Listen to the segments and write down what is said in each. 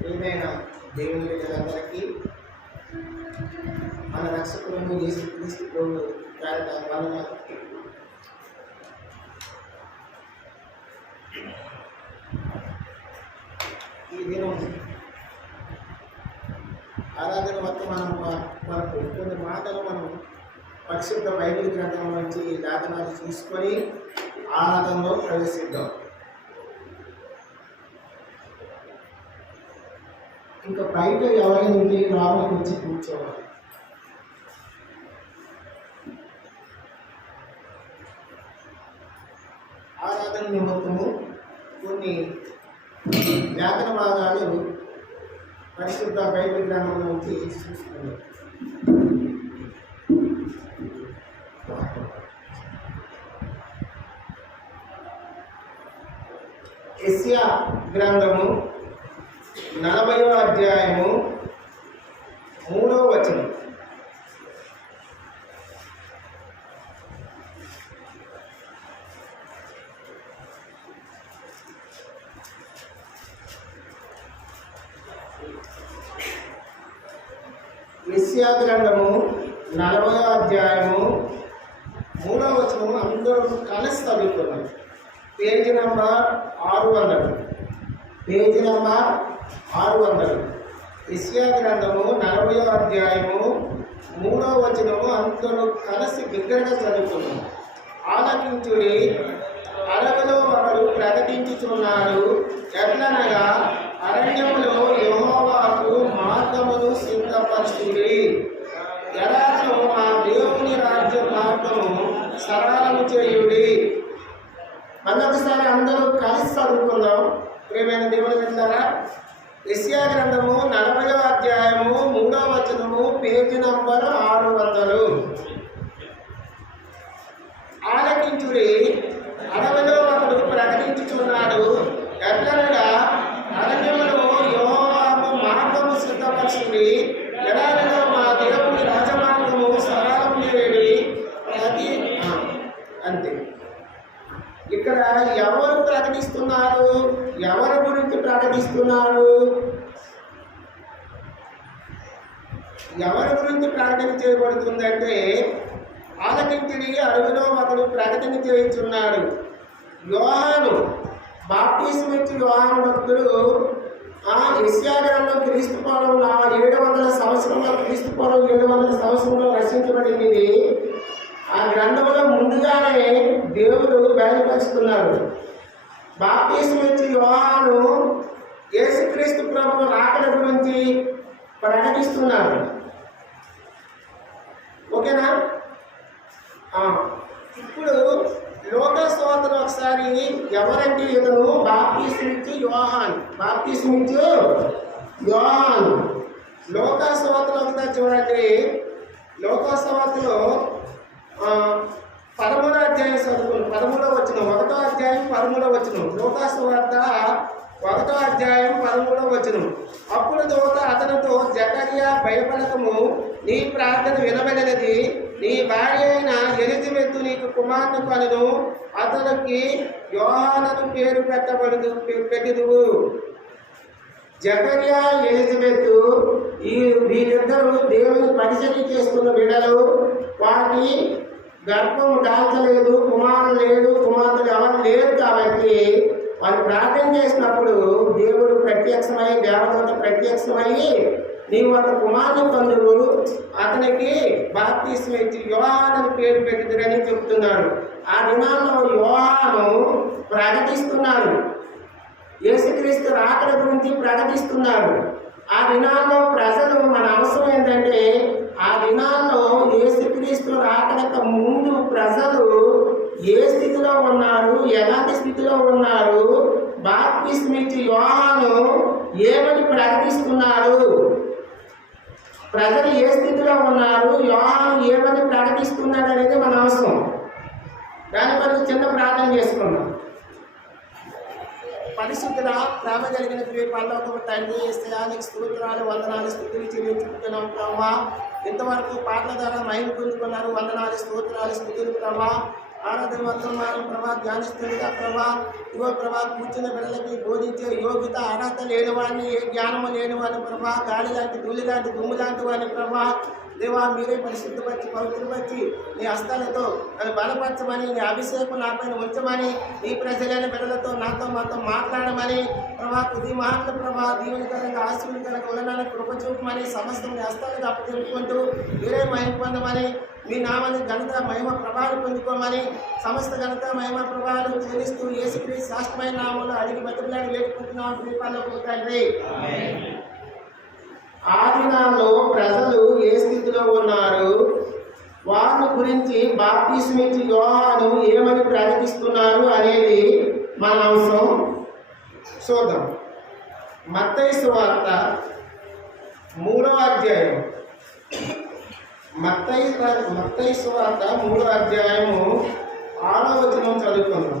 ప్రియమైన దేవుని బిడ్డలందరికీ మన రక్షకులను యేసుక్రీస్తు ప్రభువు పేరట వందనాలు. ఈ దినం ఆరాధన వద్ద మనకు కొన్ని మాటలు మనం పరిశుద్ధ బైబిల్ గ్రంథం నుంచి లేఖనాలు తీసుకొని ఆరాధనలో ప్రవేశిద్దాం. ఇంకా బయట ఎవరైనా ఉండి లోపలికి వచ్చి కూర్చోవాలి. ఆరాధన నిమిత్తము కొన్ని లేఖన భాగాలు పరిశుద్ధ బైబిల్ గ్రంథం నుంచి చూసుకున్నాం. యెషయా గ్రంథము 40వ అధ్యాయము 3వ వచనం. యెషయా గ్రంథము 40వ అధ్యాయము 3వ వచనం అందరూ కలిసి చదువుకున్నాం. Page number 600. Page number 600. యెషయా గ్రంథము 40వ అధ్యాయము 3వ వచనము అందరూ కలిసి బిగ్గరగా చదువుకున్నాం. ఆలకించుడి, అడవిలో ఒకడు ప్రకటించుచున్నాడు, ఎట్లనగా అరణ్యములో యెహోవాకు మార్గమును సిద్ధపరచుడి, ఎడారిలో మా దేవుని రాజ్య మార్గము సరళము చేయుడి. మరొకసారి అందరూ కలిసి చదువుకుందాం. ప్రియమైన దేవుని బిడ్డలారా, యెషయా గ్రంథము 40వ అధ్యాయము 3వ వచనము, పేజీ నంబర్ 600. ఆలకించుడి, అడవిలో ఒకడు ప్రకటించుచున్నాడు, ఎట్లనగా అరణ్యములో యెహోవాకు మార్గము సిద్ధపరచుడి, ఎడారిలో మా దేవుని రాజమార్గము సరళం చేయుడి. అంతే. ఇక్కడ ఎవరు ప్రకటిస్తున్నారు? ఎవరి గురించి ప్రకటిస్తున్నారు? ఎవరి గురించి ప్రకటన చేయబడుతుందంటే, ఆలకించుడి, అడవిలో ఒకడు ప్రకటన చేయుచున్నాడు. యోహాను, బాప్టిజం ఇచ్చి యోహాను భక్తుడు యెషయా గ్రంథం క్రీస్తుపూర్వం 700 సంవత్సరంలో, క్రీస్తుపూర్వం 700 సంవత్సరంలో రచించబడింది. ఆ గ్రంథంలో ముందుగానే దేవుడు బయలుపరుస్తున్నాడు. బాప్టిజం ఇచ్చి యోహాను యేసుక్రీస్తు ప్రభువు రాకడ గురించి ప్రకటిస్తున్నాడు. ఓకేనా? ఇప్పుడు లోకస్వార్తలో ఒకసారి ఎవరంటే ఇతను బాప్టిజం ఇచ్చి యోహాన్. బాప్టిజం ఇచ్చి యోహాన్. లోకస్వార్తలో ఒకసారి చూడండి. లోకస్వార్తలో 13వ అధ్యాయం చదువుకున్నాం. 13వ వచనం, 1వ అధ్యాయం 13వ వచనం. లోకస్వార్త 1వ అధ్యాయం 13వ వచనం. అప్పుడు దూత అతనితో, జకర్యా భయపడకము, నీ ప్రార్థన వినబడినది, నీ భార్య అయిన ఎలిజబెతు నీకు కుమారుని కలును, అతనికి యోహాను పేరు పెట్టెదవు. జకర్యా, ఎలిజబెతు వీరిద్దరూ దేవుని పరిచర్య చేస్తున్న బిడ్డలు. వారికి గర్భం దాల్చలేదు, కుమారుడు లేడు, కుమార్తెలు ఎవరు లేరు. కాబట్టి వారు ప్రార్థన చేసినప్పుడు దేవుడు ప్రత్యక్షమై, దేవదూత ప్రత్యక్షమై, నీవు ఒక కుమారుని పొందువు, అతనికి బాప్తిస్మం ఇచ్చి యోహాను పేరు పెట్టిదని చెప్తున్నాడు. ఆ దినాల్లో యోహాను ప్రకటిస్తున్నాడు, యేసుక్రీస్తు రాకడ గురించి ప్రకటిస్తున్నాడు. ఆ దినాల్లో ప్రజలు, మన అవసరం ఏంటంటే, ఆ దినాల్లో యేసుక్రీస్తు రాకడకు ముందు ప్రజలు ఏ స్థితిలో ఉన్నారు, ఎలాంటి స్థితిలో ఉన్నారు, బాప్తిస్మం ఇచ్చి యోహాను ఏమని ప్రకటిస్తున్నాడు, ప్రజలు ఏ స్థితిలో ఉన్నారు, యోహాను ఏమని ప్రకటిస్తున్నాడు అనేది మన అవసరం. దాని కొరకు చిన్న ప్రార్థన చేసుకున్నాం. పరిశుద్ధుల ప్రేమ కలిగిన పరలోకపు తండ్రి, యేసయ్యానికి స్తోత్రాలు, వందనాలు, స్తుతులు చెల్లించుకుంటున్నాం ప్రభా. ఇంతవరకు పాటల ద్వారా మహిమ పొందుకున్నారు. వందనాలు, స్తోత్రాలు, స్తుతులు ప్రభా. ఆరాధన వర్తమానం ప్రభా ధ్యానిస్తుండగా ప్రభా ఇవో ప్రభా కూర్చున్న బిడ్డలకి బోధించే యోగ్యత అర్హత లేని వాడిని, ఏ జ్ఞానము లేని వాడిని ప్రభా, గాలి లాంటి ధూళి లాంటి దుమ్ము లాంటి వాడిని ప్రభా దేవా మీరే పరిశుద్ధపరిచి పవిత్రపరిచి నీ హస్తాలతో నన్ను బలపరచమని, నీ అభిషేకం నా పైన ఉంచమని, నీ ప్రజలైన బిడ్డలతో నాతో మాతో మాట్లాడమని ప్రభా, కొద్ది మాటలు ప్రభా దీవెనకరంగా ఆశీర్వదకరంగా ఉండడానికి కృప చూపమని, సమస్తం నీ హస్తాలకు అప్పచెప్పుకుంటూ మీరే మహిమ పొందమని, మీ నామాన్ని ఘనత మహిమ ప్రభావాలు పొందుకోమని, సమస్త ఘనత మహిమ ప్రభావాలు చెల్లిస్తూ యేసుక్రీస్తు శాస్త్రమైన నామంలో అడిగి బతుకులాడి వేడుకుంటున్నాం దీపాల్లో తండ్రి. ఆ దినాల్లో ప్రజలు ఏ స్థితిలో ఉన్నారు, వారి గురించి బాప్తిస్మిచ్చి యోహాను ఏమని ప్రకటిస్తున్నారు అనేది మన అంశం. చూద్దాం. మత్తయి సువార్త 3వ అధ్యాయం. మత్తయి సువార్త 3వ అధ్యాయము 6వ వచనం చదువుకుందాం.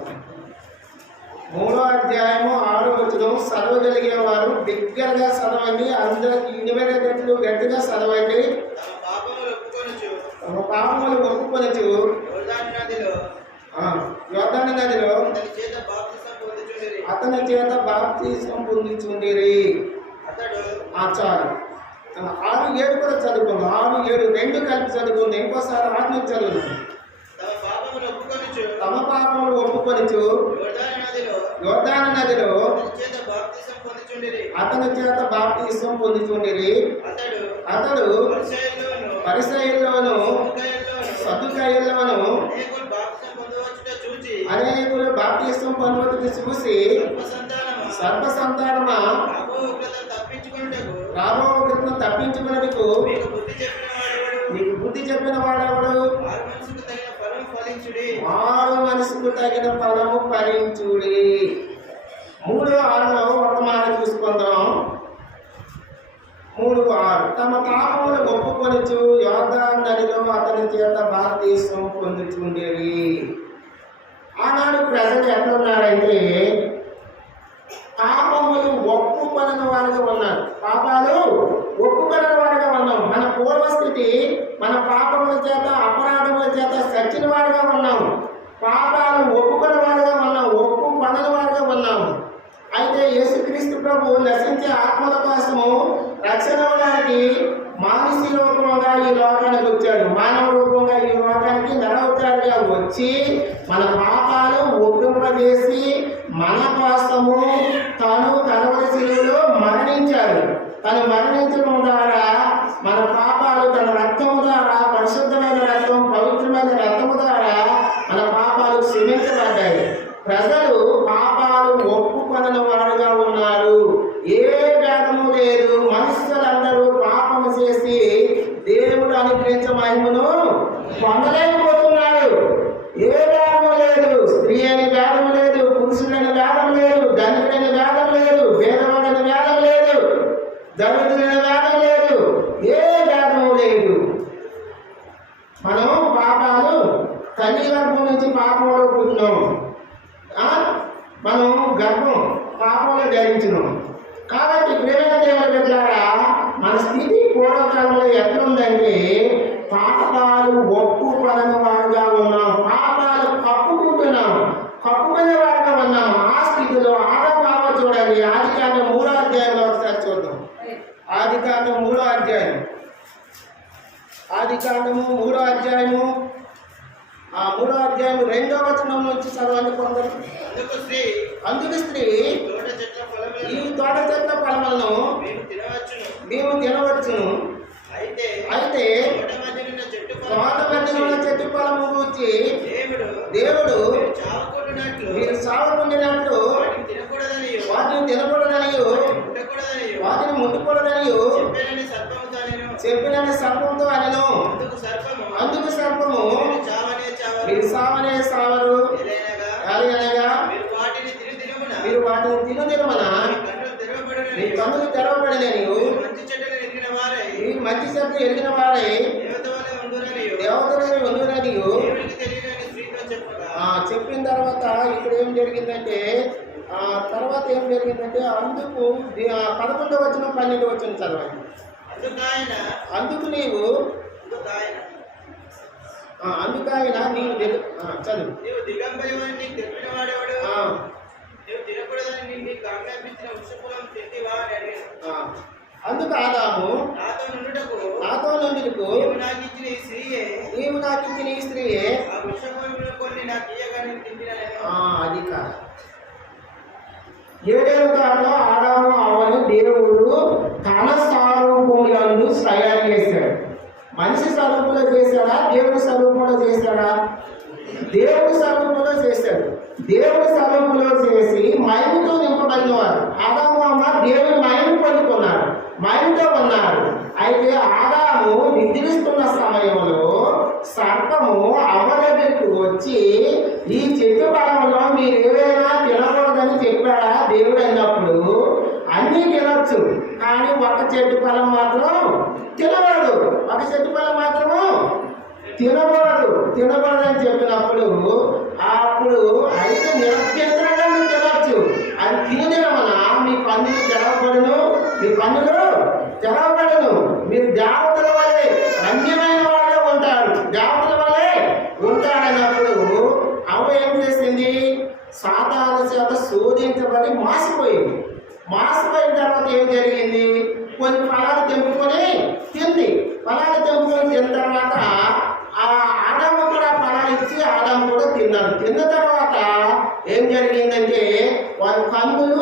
3వ అధ్యాయము 6వ వచనం. చదవగలిగే వారు బిగ్గరగా చదవండి, అందరికి ఇనివేటట్లు గట్టిగా చదవండి. తమ పాపములు ఒప్పుకొనొచ్చు యోర్దాను నదిలో అతని చేత బాప్తిసం పొందుచుండిరి. చాలు. 6, 7 కూడా చదువుకుందాం. 6, 7 రెండు కలిపి చదువుకుందాం. ఇంకోసారి 6 నుంచి చదువుదాం. తమ పాపములు ఒప్పుకొనొచ్చు యోర్దాను నదిలో అతని చేత బాప్తిసం పొందుచుండిరి. అతడు పరిసయ్యుల్లోను సద్దుకాయుల్లోను అనేకులు బాప్తిసం పొందుట చూసి సర్వ సంతానమా రాబో ఉగ్రతను తప్పించుకున్నకు నీకు బుద్ధి చెప్పిన వాడెవడు? వాడు మనసుకు తగిన ఫలము ఫలించుడి. 3:6 ఒక మాట చూసుకుందాం. 3:6 తమ పాపములు ఒప్పుకొనొచ్చు యోర్దాను నదిలో అతని చేత బాప్తిసం పొందుచుండేవి. ఆనాడు ప్రజలు ఎట్లున్నారంటే పాపములు ఒప్పుకొనని వారుగా ఉన్నారు. పాపాలు ఒప్పుకొనని వారుగా ఉన్నాం. మన పూర్వస్థితి మన పాపముల చేత అపరాధముల చేత సచ్చిన వారుగా ఉన్నాము. పాపాలు ఒప్పుకొని వారుగా ఉన్నాం, ఒప్పుకొనని వారుగా ఉన్నాము. అయితే యేసుక్రీస్తు ప్రభు నశించే ఆత్మల కోసము రక్షణ అవడానికి మానవ రూపంగా ఈ లోకానికి వచ్చాడు. మానవ రూపంగా ఈ లోకానికి నరవతారుగా వచ్చి మన పాపాలు ఒప్పింపజేసి మన కోసము తను కలవరి శిలువలో మరణించాడు. తను మరణించడం ద్వారా మన పాపాలు తన రక్తము ద్వారా, పరిశుద్ధమైన రక్తం, పవిత్రమైన రక్తము ద్వారా మన పాపాలు క్షమించబడ్డాయి. ప్రజలు పాపాలు ఒప్పుకొనని వారుగా ఉన్నారు. ఏ భేదము లేదు. మనుషులందరూ పాపము చేసి దేవుడు అనుగ్రహించే మహిమను పొందలేకపోతున్నారు. ఏ భేదము లేదు. స్త్రీ అని భేదం లేదు, పురుషులని భేదం లేదు, ధనికుడని భేదం లేదు, భేదవాడని భేదం లేదు, దరిద్రుడని భేదం లేదు. ఏ భేదము లేదు. మనం పాపాలు తల్లి గర్భం నుంచి పాపంలో పుట్టినాం. మనం గర్భం పాపంలో ధరించినాం. కాబట్టి ప్రేమ దేవుడి బిడ్డలారా, మన స్థితి పూర్వకాలంలో ఎట్లుందంటే పాపాలు ఒప్పుకొనని వారుగా ఉన్నాం. పాపాలు కప్పుకుంటున్నాం, కప్పుకునే వారుగా ఉన్నాం. ఆ స్థితిలో ఆడపాప చూడండి. ఆదికాండం 3వ అధ్యాయంలో ఒకసారి చూద్దాం. ఆదికాండం 3వ అధ్యాయం. ఆదికాండము 3వ అధ్యాయము 3వ అధ్యాయం 2వ వచనం నుంచి చదవండి కొందరు. అందుకు స్త్రీ ఈ తోట చెట్ల ఫలములను మేము తినవచ్చును. అయితే తోట మధ్య ఉన్న చెట్టు ఫలము గురించి దేవుడు మీరు సావకుండినట్లు వాటిని తినకూడదని వాటిని ముట్టకూడదని చెప్పినని సర్పంతో అనను. అందుకు సర్పము మీరు సావనే సావరు అనగా మీరు వాటిని తినుదినమన మీ కన్నులు తెరవబడలేని మీరు మంచి చెట్లు ఎరిగిన వారై దేవతలని ఉండునని చెప్పిన తర్వాత ఇక్కడ ఏం జరిగిందంటే తర్వాత ఏం జరిగిందంటే అందుకు 11వ వచనం 12వ వచనం చదవండి. అందుకు నీవు అందుకు ఆయన చదువు. నీవు దిగంబరివని నీకు తెలిపిన వాడేవాడు, నీవు తినకూడదని నీకు ఆజ్ఞాపించిన వృక్షఫలం తింటివా అని అడిగాడు. అందుకు ఆదాము నాతో నుండుటకు నీవు నాకు ఇచ్చిన ఈ స్త్రీయే ఆ వృక్షఫలములను కొన్ని నాకు ఇయ్యగా నేను తింటినని. అది కాదు. ఏడేళ్ళ తోటలో ఆదాము అవ్వను దేవుడు తన స్వరూపములందు తయారు చేశాడు. మనిషి స్వరూపంలో చేశాడా, దేవుడి స్వరూపంలో చేశాడా? దేవుడి స్వరూపంలో చేశాడు. దేవుడి స్వరూపంలో చేసి మహిమతో నింపబడిన వారు ఆదాము అమ్మ దేవుని మహిమ పొందుకున్నాడు, మహిమతో ఉన్నారు. అయితే ఆదాము నిద్రిస్తున్న సమయంలో సర్పము అవ్వ దగ్గరికి వచ్చి ఈ చెట్టు ఫలంలో మీరు ఏవైనా తినకూడదని చెప్పాడా దేవుడు అన్నప్పుడు అన్నీ తినొచ్చు, కానీ ఒక చెట్టు ఫలం మాత్రం తినకూడదు, ఒక చెట్టు ఫలం మాత్రము తినకూడదని చెప్పినప్పుడు అప్పుడు అయితే నిరభ్యంతరంగా మీరు తినవచ్చు. అది తినవలన మీ కన్నులు తెరవబడును, మీరు దేవతల వలె రమ్యమైన వాళ్ళే ఉంటారు, దేవతల వలె ఉంటాడన్నప్పుడు అవ్వ ఏం చేసింది? సాతాను చేత శోధించబడి మాసిపోయింది. మాసిపోయిన తర్వాత ఏం జరిగింది? కొన్ని ఫలాలు తెంపుకొని తింది. ఫలాలు తెంపుకొని తిన్న తర్వాత ఆదాము కూడా ఫలాలు ఇచ్చి ఆదాము కూడా తిన్నాడు. తిన్న తర్వాత ఏం జరిగిందంటే వారి కన్నులు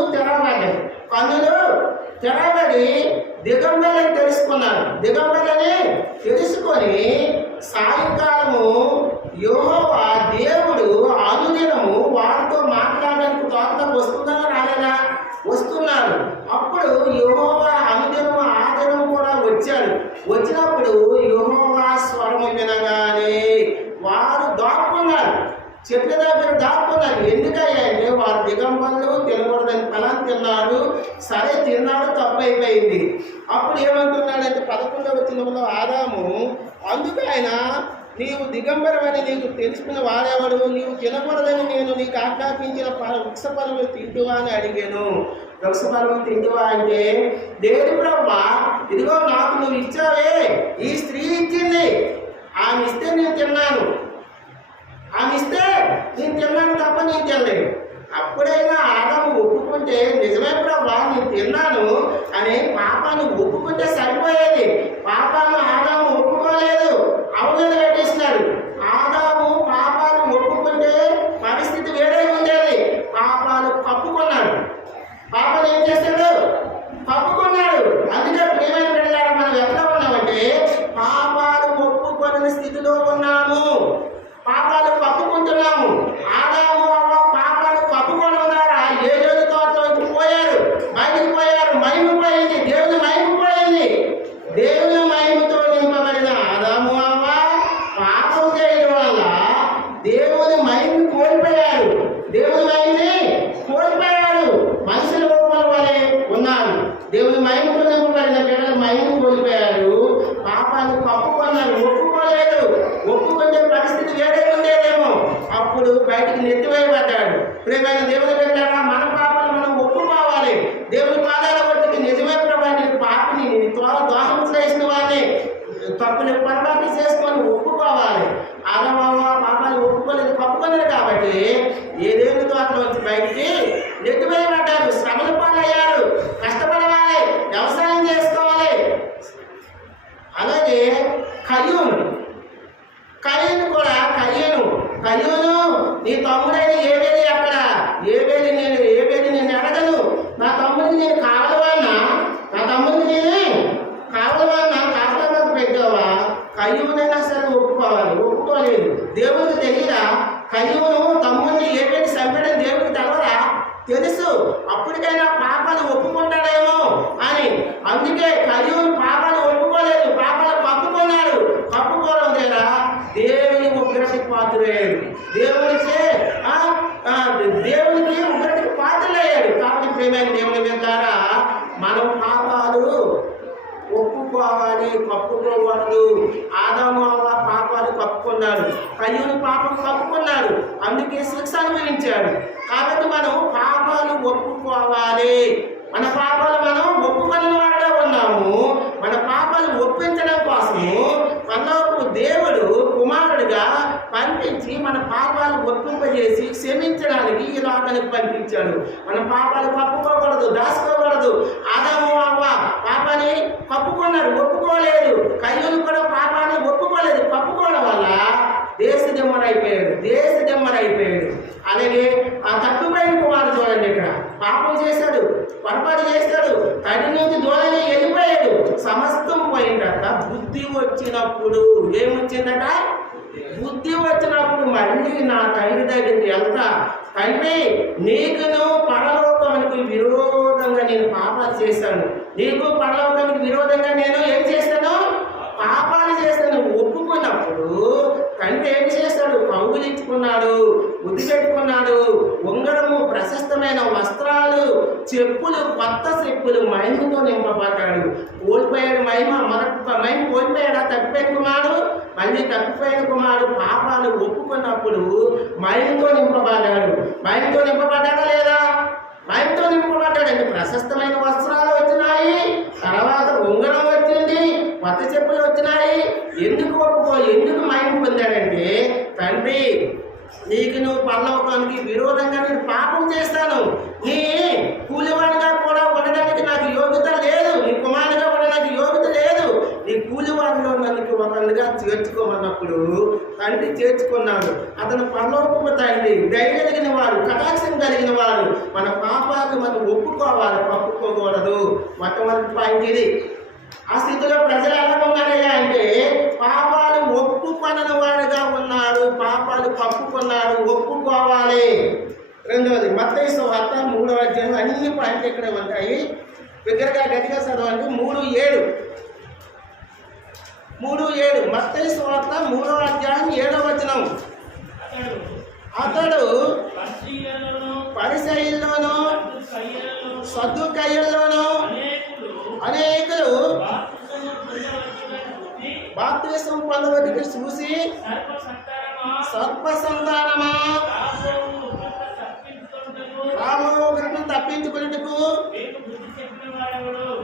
తెరవబడి దిగంబరని తెలుసుకున్నారు. దిగంబరని తెలుసుకొని సాయంకాలము యెహోవా దేవుడు అనుదినము వారితో మాట్లాడడానికి తోటలోకి వస్తుందని రాలేదా? వస్తున్నారు. అప్పుడు యెహోవా అనుదినము ఆదినము కూడా వచ్చాడు. వచ్చినప్పుడు యెహోవా స్వరము వినగానే వారు దాక్కున్నారు, చెట్ల దగ్గర దాక్కున్నారు. ఎందుకయ్యా అంటే వారు దిగంబరులు తినకూడదని ఫలాన్ని తిన్నారు. సరే తిన్నాడు, తప్పు అయిపోయింది. అప్పుడు ఏమంటున్నాడంటే 11వ వచనంలో ఆదాము అందుకు ఆయన నీవు దిగంబరమని నీకు తెలిసిన వాడేవాడు, నీవు తినకూడదని నేను నీకు ఆజ్ఞాపించిన వృక్ష ఫలములు తింటువా అని అడిగాను. వృక్ష ఫలములు తింటువా అంటే దేవుడు బ్రహ్మ ఇదిగో నాకు నువ్వు ఇచ్చావే, ఈ స్త్రీ ఇచ్చింది, ఆమె ఇస్తే నేను తిన్నాను, తప్ప నేను తినలేదు. అప్పుడైనా ఆదాము ఒప్పుకుంటే నిజమే ప్రభా నేను తిన్నాను అనే పాపాన్ని ఒప్పుకుంటే సరిపోయేది. పాపాన్ని ఆదాము ఒప్పుకోలేదు, అవలేదు పెట్టేసినాడు. ఆదాము పాపాలు ఒప్పుకుంటే పరిస్థితి వేరే ఉండేది. పాపాలు కప్పుకున్నాడు. పాపాలు ఏం చేస్తాడు? కప్పుకున్నాడు. అందుకే ప్రియమైన బిడ్డలారా మనం ఎట్లా ఉన్నామంటే పాపాలు ఒప్పుకోని స్థితిలో ఉన్నాము, పాపాలు కప్పుకుంటున్నాము. ఆదాము అవ్వ పాపాలు కప్పుకొని ఉన్నారా? ఏదేదో తోటలోకి పోయారు, బయటికి పోయారు, మహిమ పోయింది, దేవుని మహిమ పోయింది. దేవుని మహిమతో నింపబడిన ఆదాము అవ్వ పాపం చేయడం వల్ల దేవుని మహిమని కోల్పోయారు. దేవుని మహిమని కోల్పోయారు. మనుషుల రూపం వలె ఉన్నారు. దేవుని మహిమతో నింపబడిన బిడ్డల మహిమను కోల్పోయారు. పాపాన్ని కప్పుకున్నారు, ఒప్పుకోలేదు. ఒప్పుకుంటే పరిస్థితి వేరే ఉండేదేమో. అప్పుడు బయటికి నెత్తివేయబడ్డాడు. ప్రియమైన దేవుని బిడ్డలారా మన పాపాలు మనం ఒప్పుకోవాలి. దేవుని పాదాల వద్దకు నిజమే ప్రభా నేను పాపిని, నేను దోషం చేసిన వాడిని, తప్పులు పొరపాటు చేసుకొని ఒప్పుకోవాలి. ఆదాము పాపాలు ఒప్పుకోలేదు, కప్పుకోలేదు. కాబట్టి ఏదేను తోటలో వచ్చి బయటికి నెత్తివేయబడ్డారు, శ్రమల పాలయ్యారు. కష్టపడవాలి, వ్యవసాయం చేసుకోవాలి. అలాగే కయ్యూను నీ తమ్ముడైన ఏబేలి అక్కడ ఏబేలి నేను అడగను. నా తమ్ముడికి నేను కావాలన్నా కాస్తలకు పెట్టావా? కయ్యూనైనా సరే ఒప్పుకోలేదు. దేవుడికి తెలియదా? కయ్యూను తమ్ముడిని ఏబేలి చంపడం దేవుడికి తెలవదా? తెలుసు. అప్పటికైనా పాపాలు ఒప్పుకుంటాడేమో అని. అందుకే కయ్యూను పాపాలు ఒప్పుకోలేదు, పాపాలు కప్పుకోవడం లేదా దేవుని ఉగ్రతకి పాత్రయ్యాడు. దేవునికి ఉగ్రతకి పాత్రలయ్యాడు. కాబట్టి ప్రేమైన దేవుని వింటారా మనం పాపాలు ఒప్పుకోవాలి, కప్పుకోకూడదు. ఆదాము అవ్వ పాపాలు కప్పుకున్నాడు, కయ్యూను పాపం కప్పుకున్నాడు, అందుకే శిక్ష అనుభవించాడు. కాబట్టి మనం పాపాలు ఒప్పుకోవాలి. మన పాపాలు మనం ఒప్పుకున్న వాడుగా ఉన్నాము. మన పాపాలు ఒప్పించడం కోసము మనకు దేవుడు కుమారుడిగా ఒప్పింపజేసి క్షమించడానికి ఈ లోకానికి పంపించాడు. మన పాపాలు కప్పుకోకూడదు, దాచుకోకూడదు. ఆదాము అవ్వ పాపాన్ని కప్పుకున్నారు, ఒప్పుకోలేదు. కయ్యూను కూడా పాపాన్ని ఒప్పుకోలేదు. కప్పుకోవడం వల్ల దేశదిమ్మరైపోయాడు. అలాగే ఆ తప్పిపోయిన కుమారుడు చూడండి, ఇక్కడ పాపం చేశాడు, పొరపాటు చేశాడు, తండ్రి నుంచి దూరంగా వెళ్ళిపోయాడు. సమస్తం పోయిందట. బుద్ధి వచ్చినప్పుడు ఏమొచ్చిందట? బుద్ధి వచ్చినప్పుడు మళ్ళీ నా తండ్రి దగ్గరికి వెళ్తా, తండ్రి నీకును పరలోకానికి విరోధంగా నేను పాపాలు చేశాను, నీకు పరలోకానికి విరోధంగా నేను ఏం చేస్తాను? పాపాలు చేస్తాను. ఒప్పుకున్నప్పుడు తండ్రి ఏం చేస్తాడు? కౌగిలించుకున్నాడు, బుద్ధి పెట్టుకున్నాడు. ఉంగరము, ప్రశస్తమైన వస్త్రాలు, చెప్పులు, కొత్త చెప్పులు, మహిమతో నింపబడ్డాడు. కోల్పోయాడు మహిమ, మొదటి మహిమ కోల్పోయాడా తప్పిపోయిన కుమారుడు? మళ్ళీ తప్పిపోయిన కుమారుడు పాపాలు ఒప్పుకున్నప్పుడు మహిమతో నింపబడ్డాడు. మహిమతో నింపబడ్డాడా లేదా? మహిమతో నింపబడ్డాడండి. ప్రశస్తమైన వస్త్రాలు వచ్చినాయి, తర్వాత ఉంగరం వచ్చింది, కొత్త చెప్పులు వచ్చినాయి. ఎందుకు మహిమ పొందాడంటే, తండ్రి నీకు నువ్వు పరలోకానికి విరోధంగా నేను పాపం చేస్తాను, నీ కూలివాడిగా కూడా ఉండడానికి నాకు యోగ్యత లేదు, నీ కుమారుడిగా ఉండడానికి యోగ్యత లేదు, నీ కూలివాడిలో నన్ను ఒకరిగా చేర్చుకోమన్నప్పుడు తండ్రి చేర్చుకున్నాడు. అతను పరలోకపు తండ్రి, దయ కలిగిన వాడు, కటాక్షం కలిగిన వాడు. మన పాపాలు మనం ఒప్పుకోవాలి, పప్పుకోకూడదు. మొట్టమొదటి పాయింట్ ఇది. ఆ స్థితిలో ప్రజలు ఎలా ఉన్నారయ్యా అంటే, పాపాలు ఒప్పుకొనని వాడుగా ఉన్నారు, పాపాలు కప్పుకున్నారు. ఒప్పుకోవాలి. రెండవది మత్తయి సువార్త 3వ అధ్యాయం. అన్ని పాయింట్లు ఇక్కడే ఉంటాయి. దగ్గరగా గట్టిగా చదవండి. 3:7 మత్తయి సువార్త 3వ అధ్యాయం 7వ వచనం. అతడు పరిసయ్యుల్లోనూ సద్దుకయ్యుల్లోనూ అనేకులు బాప్తిసం పొందవటికి చూసి, సర్ప సంతానమా రామోగ్రతను తప్పించుకునేందుకు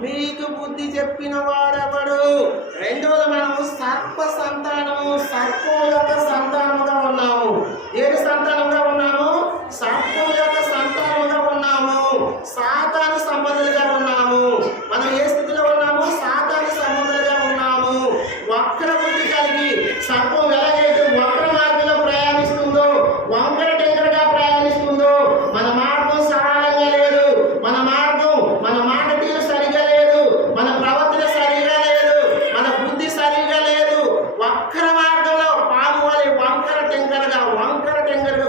మీకు బుద్ధి చెప్పిన వాడెవడు? రెండవది, మనము సర్ప సంతానము, సర్పం యొక్క సంతానముగా ఉన్నాము. ఏడు సంతానంగా ఉన్నాము? సర్పం యొక్క సంతానముగా ఉన్నాము. సాతాను సంబంధులుగా ఉన్నాము. మనం ఏ స్థితిలో ఉన్నాము? సాతాను సంబంధులుగా ఉన్నాము. వక్ర బుద్ధి కలిగి, సర్పం ఎలాగైతే వక్ర మార్గంలో ప్రయాణిస్తుందో, వంకర టెంకరగా ప్రయాణిస్తుందో, మన మార్గం సరళంగా లేదు, మన మాట తీరు సరిగా లేదు, మన ప్రవర్తన సరిగా లేదు, మన బుద్ధి సరిగా లేదు. వక్ర మార్గంలో పాము వలె వంకర టెంకరగా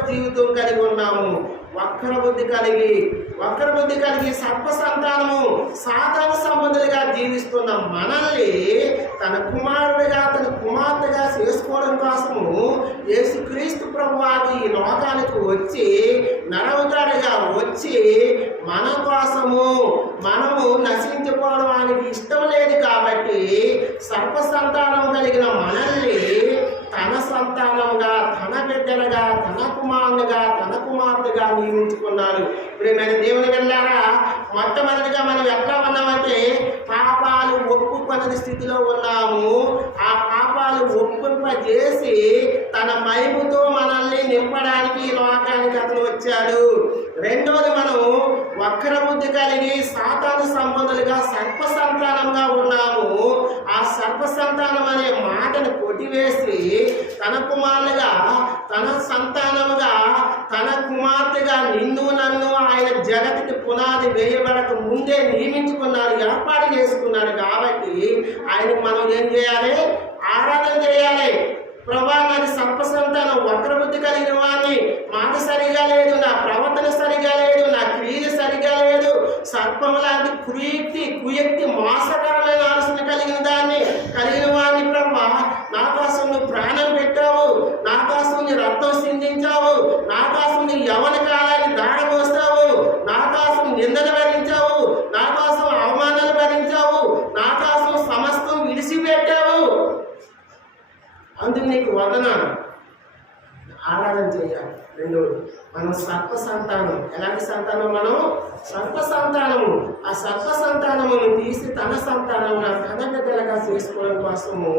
జీవితం కలిగి ఉన్నాము. వక్ర బుద్ధి కలిగి సర్ప సంతానము, సాతాను సంబంధులుగా జీవిస్తున్న మనల్ని తన కుమారుడిగా, తన కుమార్తెగా చేసుకోవడం కోసము యేసుక్రీస్తు ప్రభువారు ఈ లోకానికి వచ్చి, నరవతారుగా వచ్చి, మన కోసము మనము నశించుకోవడానికి ఇష్టం లేదు కాబట్టి సర్ప సంతానం కలిగిన మనల్ని తన సంతానంగా, తన బిడ్డలుగా, తన కుమారునిగా, తన కుమార్తెగా నియమించుకున్నాడు. ప్రియమైన దేవుని వెళ్ళారా, మొట్టమొదటిగా మనం ఎట్లా ఉన్నామంటే, పాపాలు ఒప్పుకొనని స్థితిలో ఉన్నాము. ఆ పాపాలు ఒప్పుకొంపజేసి తన మహిమతో మనల్ని నింపడానికి ఈ లోకానికి అతను వచ్చాడు. రెండోది, మనం వక్ర బుద్ధి కలిగి సాతాను సంబంధులుగా సర్ప సంతానంగా ఉన్నాము. ఆ సర్ప సంతానం అనే మాటను కొట్టివేసి తన కుమారులుగా, తన సంతానముగా, తన కుమార్తెగా నిన్ను నన్ను ఆయన జగతికి పునాది వేయబడక ముందే నియమించుకున్నాడు, ఏర్పాటు చేసుకున్నాడు. కాబట్టి ఆయనకు మనం ఏం చేయాలి? ఆరాధన చేయాలి. ప్రభా, నాది సర్ప సంతానం, వక్రబుద్ధి కలిగిన వాడిని, మాట సరిగా లేదు, నా ప్రవర్తన సరిగా లేదు, నా క్రియలు సరిగా లేదు, సర్పం లాంటి కుయుక్తి మోసకరమైన ఆలోచన కలిగిన వాడిని ప్రభా, నా కోసం నువ్వు ప్రాణం పెట్టావు, నా కోసం నీ రక్తం సిందించావు, నా కోసం నీ యవ్వన కాలాన్ని దాడమోస్తావు, నా కోసం నిందలు భరించావు, నా కోసం అవమానాలు భరించావు, నా కోసం సమస్తం విడిచిపెట్టావు, అందుకు నీకు వందనాలు. ఆరాధన చేయాలి. రెండవది మనం సర్ప సంతానం. ఎలాంటి సంతానం? మనం సర్ప సంతానము. ఆ సర్ప సంతానమును తీసి తన సంతానంగా తన బిడ్డలుగా చేసుకోవడం కోసము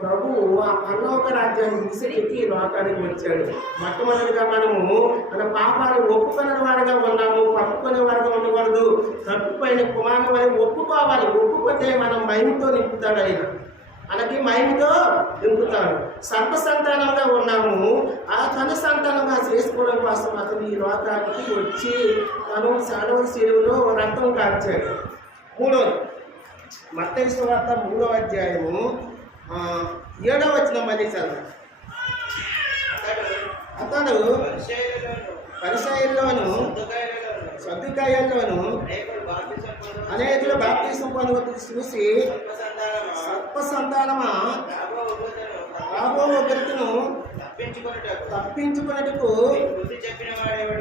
ప్రభువు ఆ పరలోక రాజ్యాన్ని విసిరెత్తి లోకానికి వచ్చాడు. మొట్టమొదటిగా మనము మన పాపాలు ఒప్పుకునే వారిగా ఉన్నాము, పట్టుకునే వారిగా ఉండకూడదు. తప్పిపోయిన కుమారుని వారి ఒప్పుకోవాలి. ఒప్పుకుంటే మనం మైండ్తో నింపుతాడు ఆయన, మనకి మైండ్తో నింపుతాడు. సర్ప సంతానంగా ఉన్నాము, ఆ తన సంతానంగా చేసుకోవడం కోసం అతను ఈ లోకానికి వచ్చి తను సెలవు శిలువలో రక్తం కార్చాడు. మూడోది మత్తయి సువార్త 3వ అధ్యాయము 7వ వచనం మళ్ళీ చదువు. అతడు పరిసయ్యుల్లోను సద్దుకాయల్లోను అనేకులు బాప్తిసం పొందుటకు చూసి సర్ప సంతానమా రాబో ఉగ్రతను తప్పించుకున్నట్టుకు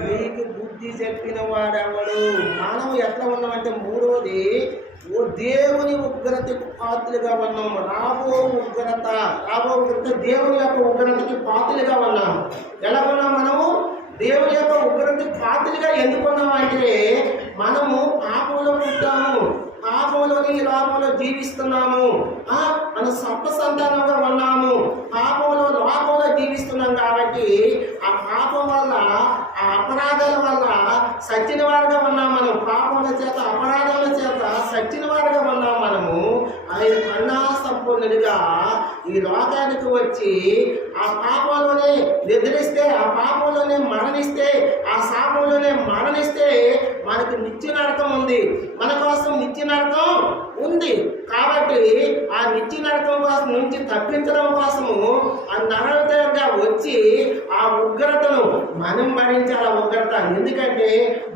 నీకు బుద్ధి చెప్పిన వాడెవడు? మానవు ఎట్లా ఉన్నామంటే మూడవది ఓ దేవుని ఉగ్రతకు పాత్రలుగా ఉన్నాము. రాబో ఉగ్రత దేవుని యొక్క ఉగ్రతకి పాత్రలుగా ఉన్నాము. ఎలా ఉన్నాం మనము? దేవుని యొక్క ఉగ్రతకి పాత్రలుగా ఎందుకున్నాము అంటే మనము పాపంలో పుట్టాము, పాపంలోని లోకంలో జీవిస్తున్నాము, మనం సర్ప సంతానంగా ఉన్నాము, పాపంలో లోకంలో జీవిస్తున్నాం. కాబట్టి ఆ పాపం వల్ల, ఆ అపరాధాల వల్ల సచ్చిన వారుగా ఉన్నాం మనం. పాపముల చేత, అపరాధాల చేత సచ్చిన వారుగా ఉన్నాం మనము. ఆయన కరుణా సంపూర్ణుడిగా ఈ లోకానికి వచ్చి ఆ పాపంలోనే నిద్రిస్తే, ఆ పాపంలోనే మరణిస్తే, ఆ శాపంలోనే మరణిస్తే మనకు నిత్య నరకం ఉంది. మన కోసం నిత్య నరకం ఉంది. కాబట్టి ఆ నిత్య నరకం కోసం నుంచి తప్పించడం కోసము ఆ నరకంగా వచ్చి ఆ ఉగ్రతను మనం భరించాలి. ఆ ఉగ్రత ఎందుకంటే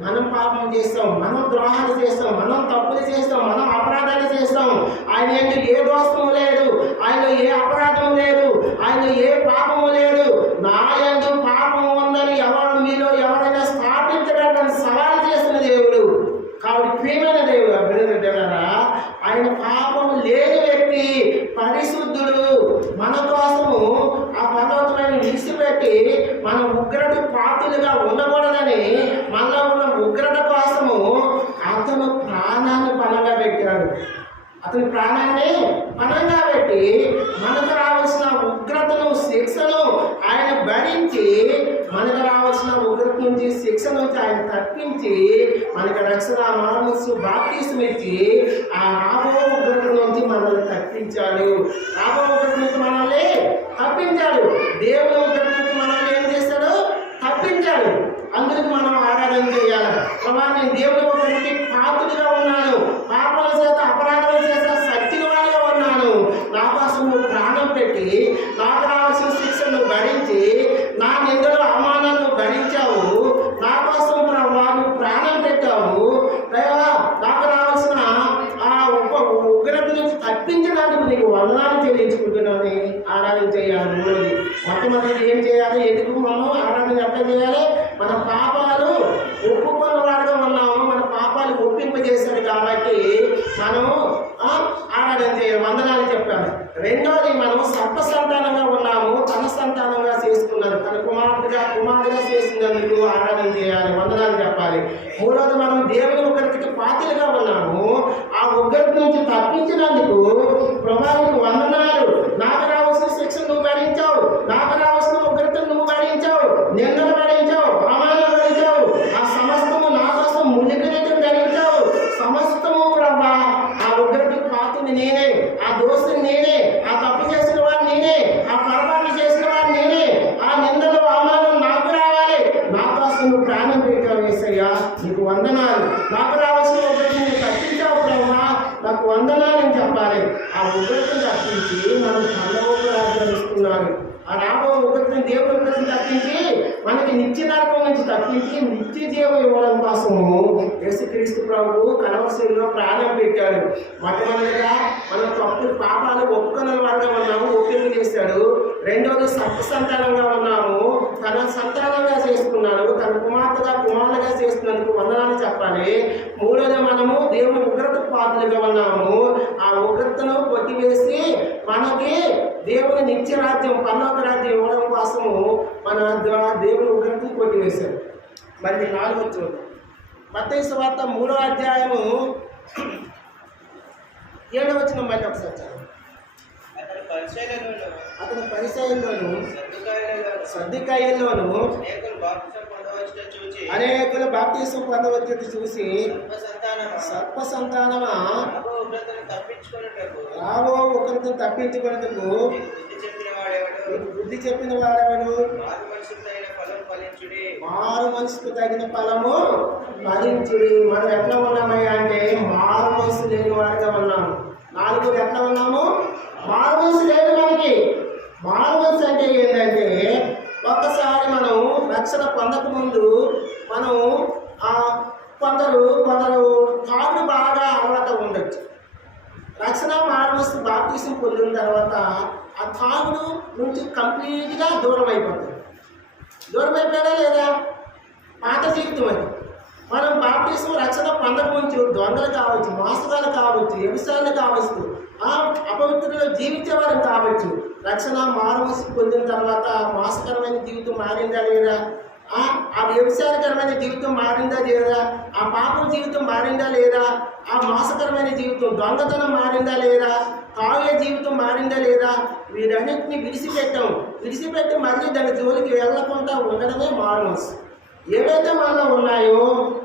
మనం పాపం చేస్తాం, మనం ద్రోహాలు చేస్తాం, మనం తప్పులు చేస్తాం, మనం అపరాధాలు చేస్తాం. ఆయన ఏ దోషము లేదు, ఆయన ఏ అపరాధం లేదు, ఆయన ఏ పాపము లేదు. నా యందు పాపం ఉందని మీలో ఎవరైనా స్థాపించడానికి సవాల్ చేసిన దేవుడు. కాబట్టి ప్రియమైన దేవుడు అభినందనరా, ఆయన పాపం లేని వ్యక్తి, పరిశుద్ధుడు. మన కోసము ఆ పర్వతమైన విడిచిపెట్టి మనం ఉగ్రత పాత్రలుగా ఉండకూడదని మనలో ఉన్న ఉగ్రత కోసము అతను ప్రాణాన్ని పణంగా పెట్టాడు. అతని ప్రాణాన్ని పణంగా పెట్టి మనకు రావాల్సిన ఉగ్రతను, శిక్షను ఆయన భరించి, మనకు రావాల్సిన ఉగ్రత నుంచి, శిక్ష నుంచి ఆయన తప్పించి మనకు రక్షణ, మానసు బాప్తిసం ఇచ్చి ఆ రాబో ఉగ్రత నుంచి మనల్ని తప్పించాడు. రాబో ఉగ్రత నుంచి మనల్ని తప్పించాడు. దేవుని ఉగ్రత నుంచి మనల్ని ఏం చేశాడు? తప్పించాడు. అందుకు మనం ఆరాధన చేయాలి. ప్రభా, నేను దేవుని ఉగ్రతకి పాత్రగా ఉన్నాను, పాపాల చేత, అపరాధాల చేత సత్యం వాడిగా ఉన్నాను. నా కోసం నువ్వు ప్రాణం పెట్టి నాకు రావాల్సిన శిక్షను భరించి, నా నిందలు అవమానాలను భరించావు. నా కోసం నువ్వు ప్రాణం పెట్టావు. నాకు రావాల్సిన ఆ ఉగ్రత నుంచి తప్పించడానికి నీకు వందనాలు చెల్లించుకుంటున్నాను. ఆరాధన చేయాలి. మూడోది, మొట్టమొదటి ఏం చేయాలి? ఎందుకు మనం ఆరాధన ఎట్లా చేయాలి? మన పాపాలు ఒప్పుకున్న వాడుగా ఉన్నాము, మన పాపాలు ఒప్పింపజేశాడు కాబట్టి మనము ఆరాధన చేయాలి, వందనాలు చెప్పాలి. రెండోది, మనం సర్ప సంతానంగా ఉన్నాము, తన సంతానంగా చేసుకున్నాడు, తన కుమారుడిగా చేసినందుకు ఆరాధన చేయాలి, వందనాలు చెప్పాలి. మూడోది, మనం దేవుని ఉగ్రతకి పాత్రలుగా ఉన్నాము, ఆ ఉగ్రత నుంచి తప్పించినందుకు ప్రభావికి వందనాలు. నాకు రావాల్సిన శిక్ష నువ్వు భరించావు, నాకు రావాల్సిన ఉగ్రత నువ్వు భరించావు, నిందలు భరించావు, అవమానాలు భరించావు, ఆ సమస్తము నా కోసం మునికినీటిని ధరించావు. సమస్తము ప్రభా, ఆ ఉగ్రతకి పాత్రని నేనే, ఆ దోషుని నేనే, ఆ తప్పు చేసిన వాడు నేనే, ఆ పొరపాటు చేసిన వాడు నేనే. ఆ నిందలు, అవమానం నాకు రావాలి. నా కోసం నువ్వు ప్రాణం పెట్టావు యేసయ్యా, నీకు వందనాలు. నాకు రావాల్సిన ఉగ్రతని తప్పించావు ప్రభా, నాకు వందనాలని చెప్పాలి. ఆ ఉగ్రతను తప్పించి మనం పరలోక రాజ్యాన్ని ఇస్తున్నాడు. ఆ రాబో ఉగ్రతని, దేవుని ఉగ్రతని తప్పించి మనకి నిత్య నరకం నుంచి తప్పించి నిత్య జీవం ఇవ్వడం కోసము యేసుక్రీస్తు ప్రభువు కలవరిలో ప్రాణం పెట్టాడు. మొట్టమొదటిగా మనం తప్పుడు పాపాలు ఒప్పుకున్న వాడుగా ఉన్నాము, ఒప్పింపు చేశాడు. రెండోది, సర్ప సంతానంగా ఉన్నాము, తన సంతానంగా చేసుకున్నాడు, తన కుమారులుగా చేస్తున్నందుకు వందనాలు చెప్పాలి. మూడోది, మనము దేవుని ఉగ్రత పాత్రలుగా ఉన్నాము, ఆ ఉగ్రతను కొట్టివేసి మనకి దేవుని నిత్య రాజ్యం, పరలోక రాజ్యం ఇవ్వడం కోసము మన దేవుని ఉగ్రతను చేశారు. మళ్ళీ 4వ చూద్దాం. మత్తయి సువార్త 3వ అధ్యాయము 7వ వచనం మళ్ళీ ఒకసారి చదవండి. అతను పరిసయ్యుల్లోను సద్దూకయ్యుల్లోను అనేకులు బాప్తిసం పొందవచ్చుట చూసి సర్ప సంతానమా రావో ఒకరితో తప్పించుకునేందుకు బుద్ధి చెప్పిన వాడెవడు? మారు మనసుకు తగిన ఫలము ఫలించుడి. మనం ఎట్లా ఉన్నామయ్యా అంటే మారు మనసు లేని వాడిగా ఉన్నాము. 4 ఎట్లా ఉన్నాము? మారు మనసు లేదు మనకి. మారు మనసు అంటే ఏంటంటే ఒక్కసారి మనం రక్షణ పొందక ముందు మనం కొందరు తాగుడు బాగా అలవాటు ఉండొచ్చు. రక్షణ మారు మనసు బాప్తిసం పొందిన తర్వాత ఆ తాగుడు నుంచి కంప్లీట్గా దూరం అయిపోతుంది. దూరం అయిపోయాడా లేదా? పాత జీవితం అది. మనం బాప్తిసం రక్షణ పొందకముందు దొంగలు కావచ్చు, మోసగాలు కావచ్చు, వ్యవసాయాలు కావచ్చు, అపవిత్రులు జీవించేవారు కావచ్చు. రక్షణ మారుమనసు పొందిన తర్వాత మోసకరమైన జీవితం మారిందా లేదా? ఆ వ్యవసాయకరమైన జీవితం మారిందా లేదా? ఆ పాపం జీవితం మారిందా లేదా? ఆ మోసకరమైన జీవితం దొంగతనం మారిందా లేదా? తాగే జీవితం మారిందా లేదా? వీరన్నింటినీ విడిచిపెట్టి మళ్ళీ దాని జోలికి వెళ్ళకుండా ఉండడమే మారుమనసు. ఏవైతే మనలో ఉన్నాయో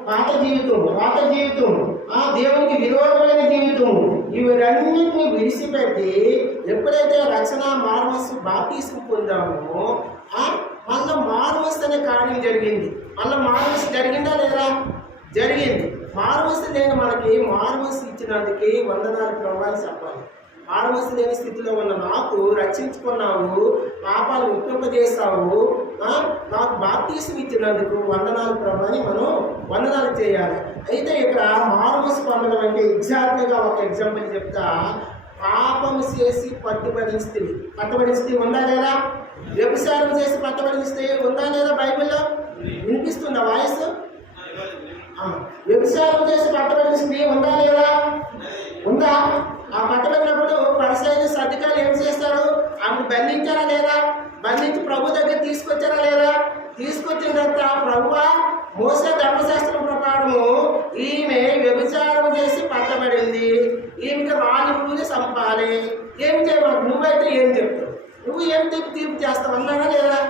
పాత జీవితం దేవునికి విరోధమైన జీవితం, ఇవన్నింటినీ విడిచిపెట్టి ఎప్పుడైతే రక్షణ మారుమనసు బాప్తిసం పొందామో మళ్ళీ మారుమనసు అనే కార్యం జరిగింది. మళ్ళీ మారుమనసు జరిగిందా లేదా? జరిగింది. మారుమనసు లేని మనకి మారుమనసు ఇచ్చినందుకు వందనాలు ప్రభావాలు చెప్పాలి. మారుమనసు లేని స్థితిలో ఉన్న నాకు రక్షించుకున్నావు, పాపాలు విప్పింపజేస్తావు, నాకు బాప్తిసం ఇచ్చినందుకు వందనాలు ప్రభాని మనం వందనాలు చేయాలి. అయితే ఇక్కడ మారుమనసు పొందడం అంటే ఎగ్జాక్ట్గా ఒక ఎగ్జాంపుల్ చెప్తా. పాపం చేసి పట్టుబడిన స్త్రీ ఉందా లేదా? వ్యభిచారం చేసి పట్టుబడిన స్త్రీ ఉందా లేదా? బైబిల్లో వినిపిస్తుందా వాయిస్? వ్యభిచారం చేసి పట్టుబడిన స్త్రీ ఉందా లేదా? ఉందా? ఆ పట్టుబడినప్పుడు పరిసయ్యులు సద్దూకయ్యులు ఏం చేస్తారు? ఆమెను బంధించారా లేదా? బంధించి ప్రభు దగ్గర తీసుకొచ్చారా లేదా? తీసుకొచ్చిన తర్వాత ప్రభువా మోసే ధర్మశాస్త్రం ప్రకారము ఈమె వ్యభిచారం చేసి పట్టబడింది, ఈమెకి రాజుని చంపాలి, ఏం చేయమని నువ్వైతే ఏం చెప్తావు? నువ్వు ఏం తీర్పు చేస్తావు అన్నాడా లేదా?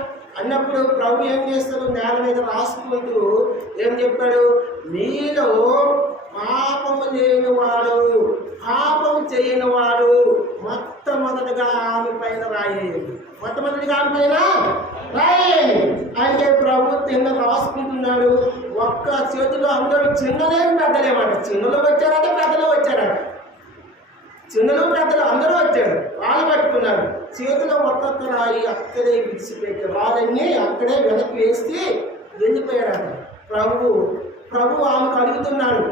అన్నప్పుడు ప్రభు ఏం చేస్తాడు? నేల మీద రాసుకుంటూ ఏం చెప్పాడు? మీలో పాపము లేనివాడు, పాపం చేయనివాడు మొట్టమొదటిగా ఆమె పైన రాయేయండి. అంటే ప్రభు కింద రాసుకుంటున్నాడు. ఒక్క చేతిలో అందరూ చిన్నలేని పెద్దలేమాట. చిన్నలు వచ్చారంటే పెద్దలు వచ్చారట. చిన్నలు పెద్దలు అందరూ వచ్చారు. వాళ్ళు పట్టుకున్నారు. చేతిలో ఒక్కొక్క రాయి అక్కడే విడిచిపెట్టి రాళ్ళన్నీ అక్కడే వెనక్కి వేసి వెళ్ళిపోయాడట. ప్రభు ఆమెకు అడుగుతున్నాడు,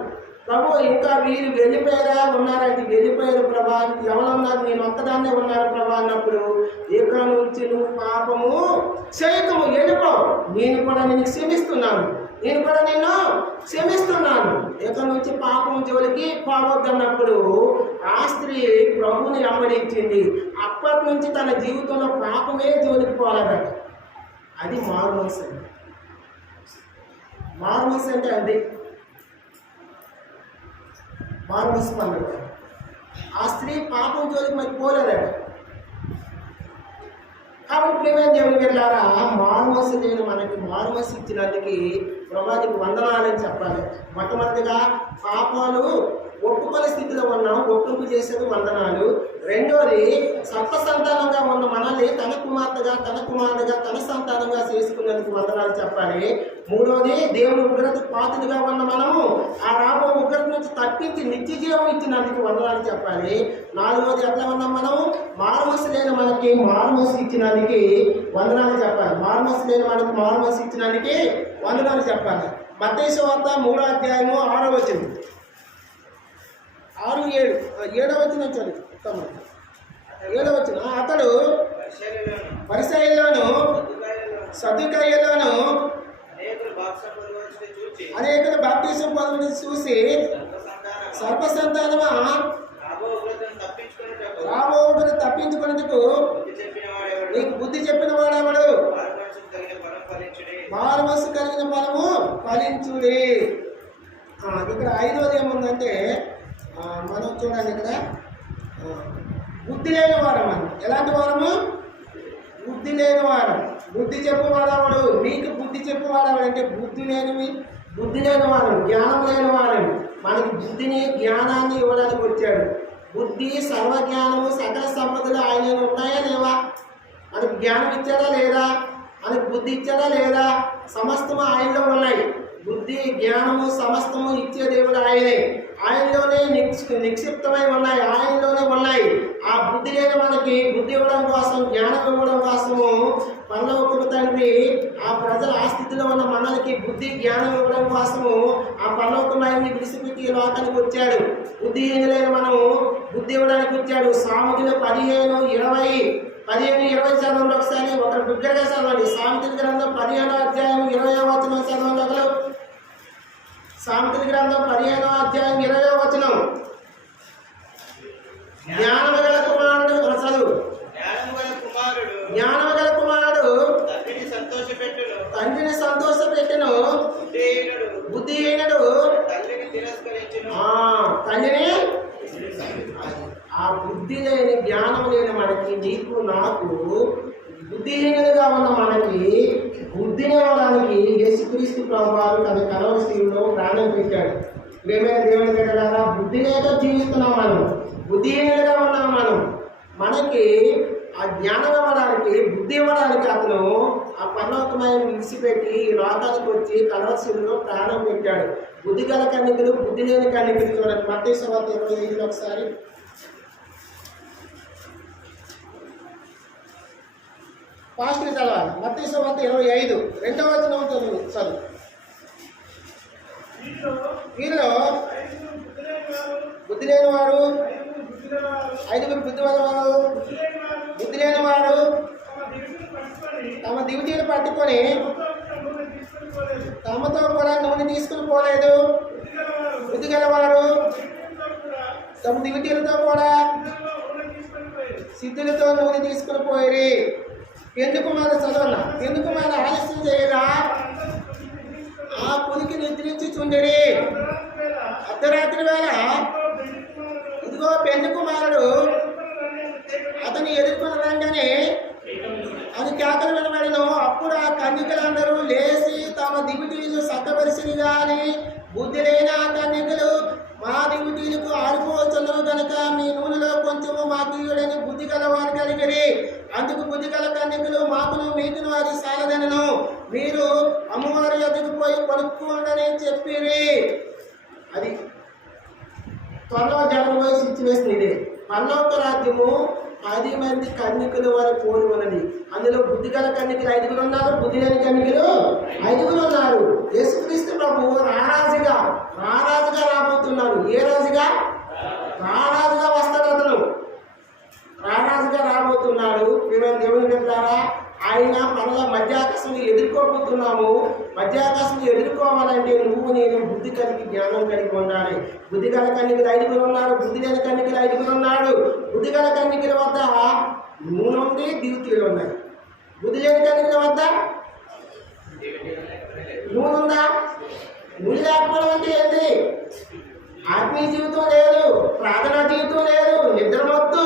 ప్రభు ఇంకా వీరు వెళ్ళిపోయారా? ఉన్నారంటే వెళ్ళిపోయారు ప్రభా. ఎవరున్నారు? నేను ఒక్కదాన్నే ఉన్నాను ప్రభా అన్నప్పుడు ఇక నుంచి నువ్వు పాపము చేయకము, వెళ్ళిపో, నేను కూడా నిన్ను క్షమిస్తున్నాను, ఇక నుంచి పాపం జోలికి పోవద్దన్నప్పుడు ఆ స్త్రీ ప్రభుని వెంబడించింది. అప్పటి నుంచి తన జీవితంలో పాపమే జోలికి పోలేదట. అది మారుమనసు. మారుమనసు అంటే అది మారుమనసు పండుగ. ఆ స్త్రీ పాపం జోలికి మరి పోలేదట. కాబట్టి ప్రియమైన దేవుని వెళ్ళారా, మారుమనసు లేని మనకి మారుమనసు ఇచ్చినందుకు ప్రభానికి వందనాలని చెప్పాలి. మొట్టమొదటిగా పాపాలు ఒప్పుకునే స్థితిలో ఉన్నాం, ఒప్పుకు చేసేది వందనాలు. రెండోది సర్ప సంతానంగా ఉన్న మనల్ని తన కుమార్తెగా తన సంతానంగా చేసుకునేందుకు వందనాలు చెప్పాలి. మూడోది దేవుని ఉగ్రత పాతులుగా ఉన్న మనము ఆ రాబో ఉగ్రత నుంచి తప్పించి నిత్య జీవం ఇచ్చినందుకు వందనాలు చెప్పాలి. నాలుగోది ఎట్లా ఉన్నాం మనము? మారుమనసు లేని మనకి మారుమనసు ఇచ్చినందుకు వందనాలు చెప్పాలి. మారుమనసు లేని మనకి మారుమనసు ఇచ్చినందుకు వందనాలు చెప్పాలి. మత్తయి సువార్త 3వ అధ్యాయము 6వ వచనం, 7వ వచనం చదువు. 7వ వచనం, అతడు పరిసయ్యుల్లోను సద్దూకయ్యుల్లోను అనేకులు బాప్తిసం పొందడం చూసి సర్ప సంతానమా రాబో ఉగ్రతను తప్పించుకునేందుకు నీకు బుద్ధి చెప్పిన వాడెవడు? మారుమనస్సు కలిగిన ఫలము ఫలించుడి. ఇక్కడ ఐదోది ఏముందంటే మనం చూడండి ఇక్కడ బుద్ధి లేని వారం. మనం ఎలాంటి వారము? బుద్ధి లేని వారం. బుద్ధి చెప్పువాడవాడు, మీకు బుద్ధి చెప్పువాడవాడు అంటే బుద్ధి లేని వారం, జ్ఞానం లేని వారం. మనకి బుద్ధిని జ్ఞానాన్ని ఇవ్వడానికి వచ్చాడు. బుద్ధి సర్వజ్ఞానము సకల సంపదలు ఆయన ఉన్నాయా లేవా? మనకు జ్ఞానం ఇచ్చాడా లేదా? మనకు బుద్ధి ఇచ్చాడా లేదా? సమస్తము ఆయనలో ఉన్నాయి. బుద్ధి జ్ఞానము సమస్తము ఇచ్చే దేవుడు ఆయనే. ఆయనలోనే నిక్షిప్తమై ఉన్నాయి, ఆయనలోనే ఉన్నాయి. ఆ బుద్ధి లేని మనకి బుద్ధి ఇవ్వడం కోసం, జ్ఞానం ఇవ్వడం కోసము పరలోకపు తండ్రి ఆ ప్రజల ఆ స్థితిలో ఉన్న మనకి బుద్ధి జ్ఞానం ఇవ్వడం కోసము ఆ పరలోకమైని విడిచిపెట్టి ఈ లోకానికి వచ్చాడు. బుద్ధిహీనులైన మనము బుద్ధి ఇవ్వడానికి వచ్చాడు. సామెతలు 15:20 చదవండి ఒకసారి. ఒకరు బిగ్గరగా చదవండి. సామెతల గ్రంథం 15వ అధ్యాయం 20వ వచనం చదవండి ఒకరు. సామెతల గ్రంథం 15వ అధ్యాయం 20వ వచనం. జ్ఞానము గల కుమారుడు చదువు. జ్ఞానము గల కుమారుడు తండ్రిని సంతోషపెట్టును, బుద్ధిహీనుడు తండ్రిని. ఆ బుద్ధి లేని జ్ఞానం లేని మనకి, నీకు నాకు, బుద్ధిహీనులుగా ఉన్న మనకి బుద్ధిని ఇవ్వడానికి యేసుక్రీస్తు ప్రభువారు తన కలవరి శిలువలో ప్రాణం పెట్టాడు. ఏమైనా దేవుని పెట్టారా? బుద్ధి లేక జీవిస్తున్నాం మనం, బుద్ధిహీనులుగా ఉన్నాం మనం. మనకి ఆ జ్ఞానం ఇవ్వడానికి, బుద్ధి ఇవ్వడానికి అతను ఆ పరలోకమైన విడిచిపెట్టి ఈ లోకానికి వచ్చి కలవరి శిలువలో ప్రాణం పెట్టాడు. బుద్ధి గల కన్నికలు, బుద్ధి లేని కన్నికలు చూడండి. మత్తయి సువార్త 25 ఒకసారి. ఫాస్ట్గా చదవాలి. మత్తయి సువార్త 25 2వ వచనం చదువు. వీరిలో బుద్ధి లేని వారు, 5 బుద్ధి లేని వారు తమ దివిటీలు పట్టుకొని తమతో కూడా నూనె తీసుకుని పోలేదు. బుద్ధి గలవారు తమ దివిటీలతో కూడా సిద్ధులతో నూనె తీసుకుని పోయి. ఎందుకు మన చదవన్నా? ఎందుకు మన ఆలస్యం చేయగా ఆ పులికి నిద్రించి చుండెడి. అర్ధరాత్రి వేళ ఇదిగో పెళ్లి కుమారుడు అతను ఎదుర్కొని రంగానే అది కేకలు వినబడిను. అప్పుడు ఆ కన్యకలందరూ లేచి తమ దివిటీలు సత్తపరిచిని గాని బుద్ధి లేని ఆ కన్యకలు, మా దివిటీలకు ఆరిపోతున్నారు కనుక మీ నూనెలో కొంచెము మాకు ఇయ్యడని బుద్ధి గల వారు కలిగిరి. అందుకు బుద్ధి గల కన్యకలు, మాకును మీకును అది సాలదనను, మీరు అమ్మవారి ఎదుగు పోయి కొనుక్కోండని చెప్పిరి. అది త్వరలో జరగబోయే సిచ్యువేషన్ ఇది. పరలోక రాజ్యము 10 మంది కన్యకలు వారి పోలి ఉన్నది. అందులో బుద్ధి గల కన్యకలు 5 ఉన్నారు, బుద్ధి లేని కన్యకలు 5 ఉన్నారు. యేసుక్రీస్తు ప్రభు రారాజుగా రాబోతున్నాడు. ఏ రాజుగా? రారాజుగా వస్తాడు. అతను రారాజుగా రాబోతున్నాడు. మేము దేవుని బిడ్డలారా, ఆయన పనుల మధ్యాకాశంలో ఎదుర్కోబోతున్నాము. మధ్యాకాశంలో ఎదుర్కోవాలంటే నువ్వు నేను బుద్ధి కలిగి జ్ఞానం కలిగి ఉండాలి. బుద్ధి గల కన్యకలు 5 ఉన్నారు, బుద్ధి లేని కన్యకలు 5 ఉన్నాడు. బుద్ధి గల కన్యకల వద్ద నూనె ఉంది, దివిటీలు ఉన్నాయి. బుద్ధి లేని కన్యకల వద్ద నూనె ఉందా? నూనె లేకపోవడం అంటే ఏంటి? ఆత్మీయ జీవితం లేదు, ప్రార్థనా జీవితం లేదు, నిద్రమొత్తు.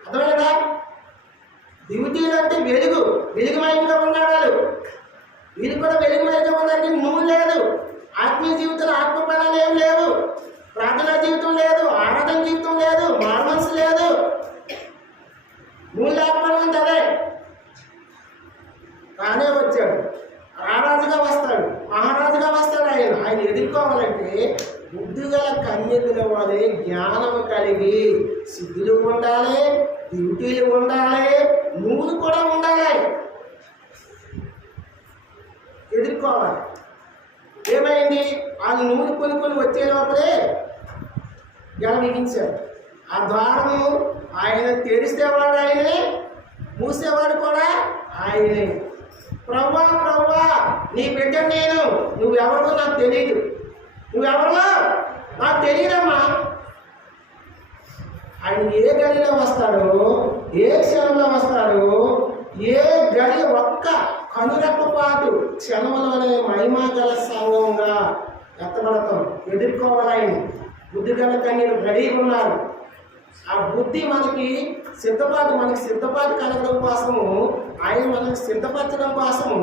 అర్థమైందా? దివిటీలు అంటే వెలుగుమయంగా ఉన్నాడు. వీళ్ళు కూడా వెలుగుమయంగా ఉన్నానికి నూనె లేదు. ఆత్మీయ జీవితంలో ఆత్మ ఫలాలు ఏం లేవు. ప్రార్థనా జీవితం లేదు, ఆరాధన జీవితం లేదు, మారుమనసు లేదు. నూనె లేకపోవడం అంటే అదే. తానే వచ్చాడు, రారాజుగా వస్తాడు, మహారాజుగా వస్తాడు. ఆయన ఎదుర్కోవాలంటే బుద్ధి గల కన్యకుల వలె జ్ఞానము కలిగి సిద్ధులు ఉండాలి, డ్యూటీలు ఉండాలి, నూనె కూడా ఉండాలి. ఎదుర్కోవాలి. ఏమైంది? వాళ్ళు నూనె కొనుక్కొని వచ్చే లోపలే గల బిగించారు. ఆ ద్వారము ఆయన తెరిస్తేవాడు ఆయనే, మూసేవాడు కూడా ఆయనే. ప్రభువా నీ బిడ్డ నేను, నువ్వెవరో నాకు తెలియదు. నువ్వెవరో నాకు తెలియదమ్మా. ఆయన ఏ గడిలో వస్తాడో, ఏ క్షణంలో వస్తాడో, ఏ గడి ఒక్క కనురెప్పపాటు క్షణంలోనే మహిమా గల సంఘంగా ఎత్తబడతాం. ఎదుర్కోవాలని బుద్ధి గల కన్యలు రెడీగా ఉన్నారు. ఆ బుద్ధి మనకి సిద్ధపాటు కలగడం కోసము, ఆయన మనకి సిద్ధపరచడం కోసము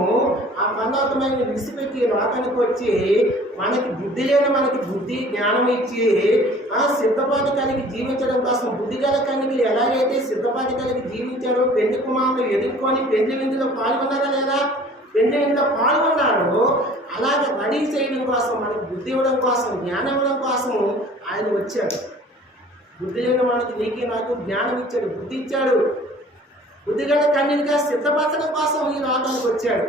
ఆ పన్నోత్తమైన విడిచిపెట్టి లోకానికి వచ్చి మనకి బుద్ధి లేని మనకి బుద్ధి జ్ఞానం ఇచ్చి ఆ సిద్ధపాటు కలిగి జీవించడం కోసం బుద్ధి గల కన్యలు ఎలాగైతే సిద్ధపాటు కలిగి జీవించారో పెళ్లి కుమారులు ఎదుర్కొని పెళ్లి విందులో పాల్గొన్నారా లేదా? పెళ్లి విందులో పాల్గొన్నారు. అలాగే రెడీ చేయడం కోసం, మనకి బుద్ధి ఇవ్వడం కోసం, జ్ఞానం ఇవ్వడం కోసం ఆయన వచ్చాడు. బుద్ధి లేని మనకి నీకు నాకు జ్ఞానం ఇచ్చాడు, బుద్ధి ఇచ్చాడు. బుద్ధి గల కన్యలుగా సిద్ధపరచడం కోసం ఈ లోకానికి వచ్చాడు.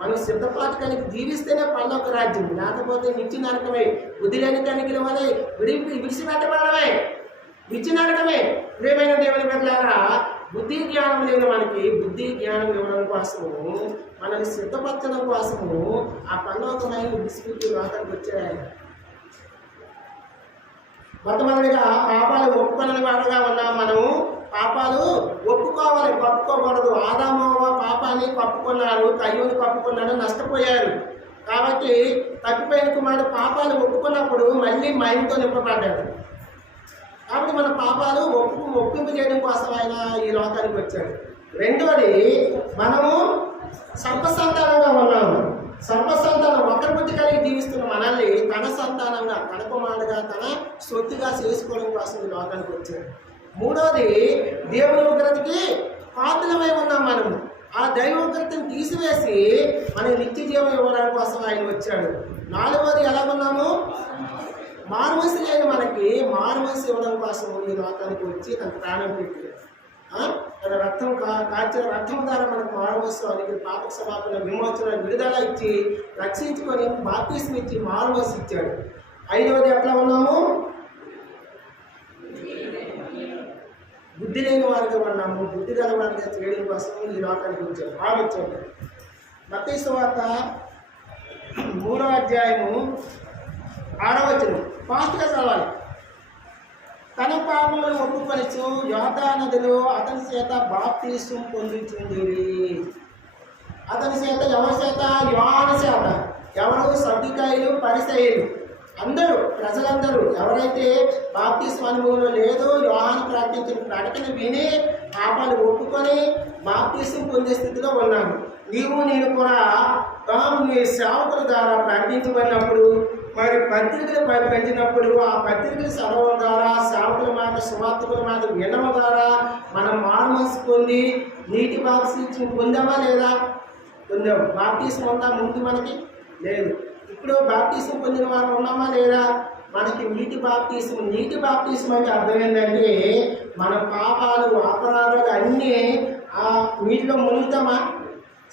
మనం సిద్ధపాటు కలిగి జీవిస్తేనే పరలోక రాజ్యం, లేకపోతే నిత్య నరకమే. బుద్ధి లేని కన్యకల వలె విడిచిపెట్టబడమే, నిత్య నరకమే. ప్రియమైన దేవుని బిడ్డలారా, బుద్ధి జ్ఞానం లేని మనకి బుద్ధి జ్ఞానం ఇవ్వడం కోసము, మనల్ని సిద్ధపరచడం కోసము ఆ పరలోకమైన విడిచిపెట్టి లోకానికి వచ్చాడు. మొట్టమొదటిగా పాపాలు ఒప్పుకొనని వాడుగా ఉన్నాం. మనము పాపాలు ఒప్పుకోవాలి, కప్పుకోకూడదు. ఆదామవ్వ పాపాన్ని కప్పుకున్నారు, కయ్యూని కప్పుకున్నాడు, నష్టపోయారు. కాబట్టి తప్పిపోయిన కుమారుడు పాపాలు ఒప్పుకున్నప్పుడు మళ్ళీ మహిమతో నింపబడ్డాడు. కాబట్టి మన పాపాలు ఒప్పింపు చేయడం కోసం ఆయన ఈ లోకానికి వచ్చాడు. రెండోది, మనము సర్పసంతానంగా ఉన్నాము. సర్పసంతానం ఒకరి బుద్ధి కలిగి జీవిస్తున్న మనల్ని తన సంతానంగా, తన కుమారుడుగా, తన సొత్తుగా చేసుకోవడం కోసం ఈ లోకానికి వచ్చాడు. మూడోది, దేవుని ఉగ్రతకి పాత్రమై ఉన్నాం మనము. ఆ దైవ ఉగ్రతను తీసివేసి మనకి నిత్య జీవం ఇవ్వడం కోసం ఆయన వచ్చాడు. నాలుగోది, ఎలా ఉన్నాము? మారుమనసు లేని మనకి మారుమనసు ఇవ్వడం కోసం ఈ లోకానికి వచ్చి తన ప్రాణం పెట్టి తన రక్తం కాచిన రక్తం ద్వారా మనకు మారుమనసు అనేది పాప క్షమాపణ, విమోచన, విడుదల ఇచ్చి రక్షించుకొని బాప్తిస్మం ఇచ్చి మారుమనసు ఇచ్చాడు. ఐదవది, ఎట్లా ఉన్నాము? బుద్ధి లేని వారిగా ఉన్నాము. బుద్ధి గల వారిగా చేయడం కోసం ఈ లోకానికి వచ్చాడు. వచ్చాడు. మత్తయి సువార్త 3వ అధ్యాయము 6వ వచనం ఫాస్ట్గా చదవాలి. తన పాపములు ఒప్పుకొనిచు యోర్దాను నదిలో అతని చేత బాప్తిస్మం పొందుచుండిరి. అతని చేత ఎవరి చేత? యోహాను చేత. ఎవరు? సద్దుకాయులు, పరిసయ్యులు, అందరూ, ప్రజలందరూ ఎవరైతే బాప్తిస్మం అనుభవంలో లేదో యోహాను ప్రకటించిన ప్రకటన విని పాపాలు ఒప్పుకొని బాప్తిస్మం పొందే స్థితిలో ఉన్నాను. నీవు నేను కూడా నీ సేవకుల ద్వారా ప్రకటించబడినప్పుడు, మరి పత్రికలు పెంచినప్పుడు ఆ పత్రికల చదవడం ద్వారా, సేవకుల మాట, సువార్తకుల మాట వినడం ద్వారా మనం మారుమనసు పొంది నీటి బాప్తిస్మం పొందామా లేదా? పొందాము. బాప్తిస్మం ఉందా ముందు మనకి? లేదు. ఇప్పుడు బాప్తిస్మం పొందిన వారు ఉన్నామా లేదా? మనకి నీటి బాప్తిస్మం. నీటి బాప్తిస్మం అంటే అర్థం ఏంటంటే మన పాపాలు, అపరాధాలు అన్నీ ఆ నీటిలో మునుగుతామా?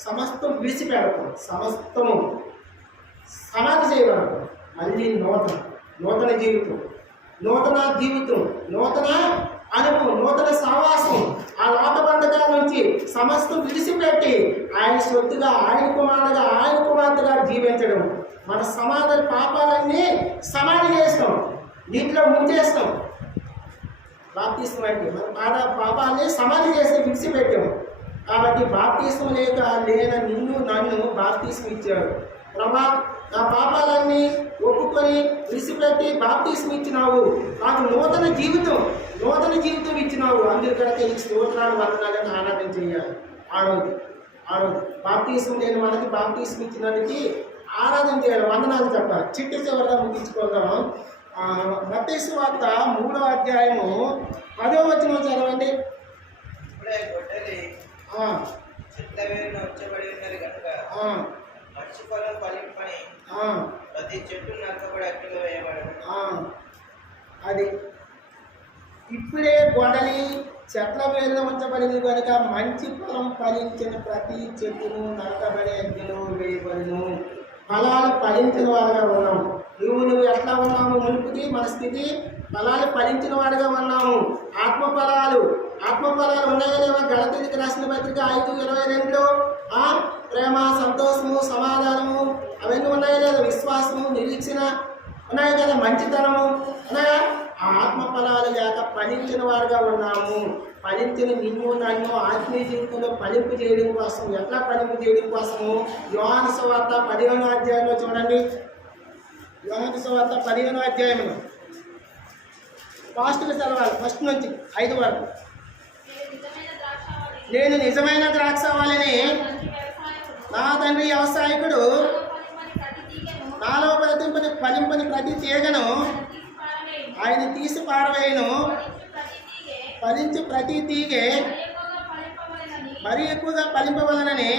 సమస్తం విడిచిపెడతాం, సమస్తము సమాధి చేయబడతాం. మళ్ళీ నూతన జీవితం, నూతన అనుభవం, నూతన సావాసం. ఆ లోకబంధకాల నుంచి సమస్తం విడిచిపెట్టి ఆయన సొత్తుగా, ఆయన కుమారుడుగా, ఆయన కుమార్తెగా జీవించడం. మన సమాధి పాపాలన్నీ సమాధి చేస్తాం, నీటిలో ముంచేస్తాం. బాప్తిస్మం అంటే మన పాపాలని సమాధి చేస్తే విడిచిపెట్టాం. కాబట్టి బాప్తిస్మం లేన నిన్ను నన్ను బాప్తిస్మం ఇచ్చాడు. ప్రభా, నా పాపాలన్నీ ఒప్పుకొని విడిచిపెట్టి బాప్తిస్మం ఇచ్చినావు, నాకు నూతన జీవితం ఇచ్చినావు. అందుకనక ఈ స్తోత్రాలు, వందనాలను ఆరాధన చేయాలి. ఆరోజు బాప్తిస్మం లేని మనకి బాప్తిస్మం ఇచ్చినందుకు ఆరాధన చేయాలి, వందనాలు చెప్పాలి. చిట్టు చివరిగా ముగించుకుందాం. మత్తయి సువార్త 3వ అధ్యాయము 10వ వచనం చదవండి. చెట్ల వేరున ఉంచబడి ఉన్నది కనుక మంచి ఫలం ఫలింపని ప్రతి చెట్టు నరకబడి అగ్నిలో వేయబడదు. అది ఇప్పుడే గొడలి చెట్ల వేరున ఉంచబడింది కనుక మంచి ఫలం ఫలించిన ప్రతి చెట్టును నరకబడి అగ్నిలో వేయబడును. ఫలాలు ఫలించిన వారుగా ఉన్నాము. నువ్వు ఎట్లా ఉన్నాము? మునుపుది మన స్థితి ఫలాలు ఫలించిన వాడుగా ఉన్నాము. ఆత్మ ఫలాలు ఉన్నాయా లేవా? గలతీయులకు రాసిన పత్రిక 5:22లో ప్రేమ, సంతోషము, సమాధానము అవన్నీ ఉన్నాయా లేదా? విశ్వాసము, నిరీక్షణ, ఉన్నాయి కదా, మంచితనము ఉన్నాయా? ఆ ఆత్మ ఫలాలు లేక ఫలించిన వారుగా ఉన్నాము. ఫలించిన నిన్ను నన్ను ఆత్మీయ జీవితంలో ఫలింపు చేయడం కోసం, ఎట్లా ఫలింపు చేయడం కోసము? యోహాను సువార్త 15వ అధ్యాయంలో చూడండి. యోహాను సువార్త 15వ అధ్యాయంలో ఫాస్ట్గా చదవాలి, ఫస్ట్ నుంచి 5 వరకు. నేను నిజమైన ద్రాక్షావళిని, నా తండ్రి వ్యవసాయకుడు, నాలో ఫలింపని ప్రతి తీగను ఆయన తీసి పారవేయను. ఫలించి ప్రతి తీగే మరి ఎక్కువగా ఫలింపవలనని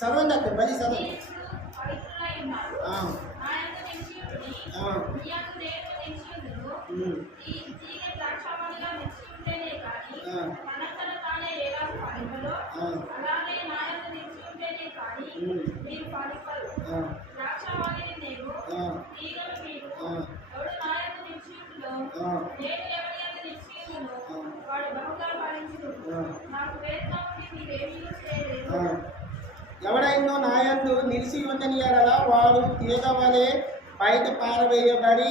చదవండి అక్కడ బలి చదవండి. ఎవడైనా నాయందు నిలిచి ఉండనియాలా వాడు తీగ వలె బయట పారవేయబడి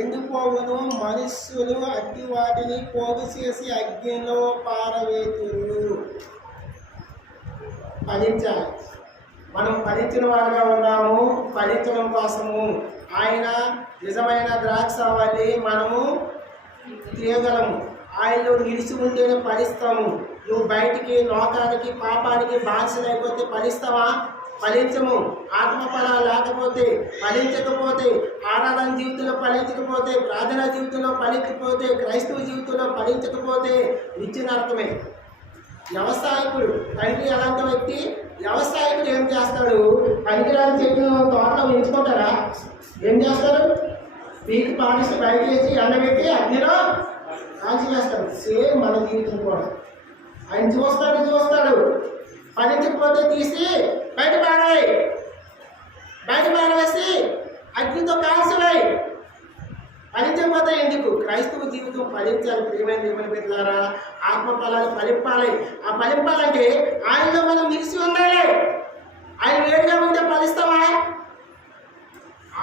ఎండిపోవును. మనుష్యులు అట్టి వాటిని పోగు చేసి అగ్నిలో పారవేతురు. ఫలించాలి. మనం ఫలించిన వారుగా ఉన్నాము. ఫలించడం కోసము ఆయన నిజమైన ద్రాక్షావళి, మనము తీయగలము. ఆయనలో నిలిచి ఉంటేనే ఫలిస్తాము. నువ్వు బయటికి లోకానికి పాపానికి బానిసలైపోతే ఫలిస్తావా? ఫలించము. ఆత్మఫలాలు లేకపోతే, ఫలించకపోతే, ఆరాధన జీవితంలో ఫలించకపోతే, ప్రార్థనా జీవితంలో ఫలించకపోతే, క్రైస్తవ జీవితంలో ఫలించకపోతే నిత్య నరకమే. వ్యవసాయకుడు తండ్రి ఎలాంటి వ్యక్తి? వ్యవసాయకుడు ఏం చేస్తాడు? పనికిరాని చెట్టును తోటలో ఉంచుకుంటారా? ఏం చేస్తారు? పీకి పాలిసి బయట వేసి ఎండబెట్టి అగ్నిలో కాల్చి వేస్తాడు. సేమ్ మన జీవితం కూడా. ఆయన చూస్తాడు. ఫలించకపోతే తీసి బయట పారవేసి అగ్నితో కాల్చలేయి. ఫలించకపోతే ఎందుకు? క్రైస్తవ జీవితం ఫలించాలి. ప్రియమైన దేవుని బిడ్డలారా, ఆత్మ ఫలాలు ఫలింపాలి. ఆ ఫలింపాలంటే ఆయనలో మనం నిలిచి ఉండాలి. ఆయన వేడిగా ఉంటే ఫలిస్తామా?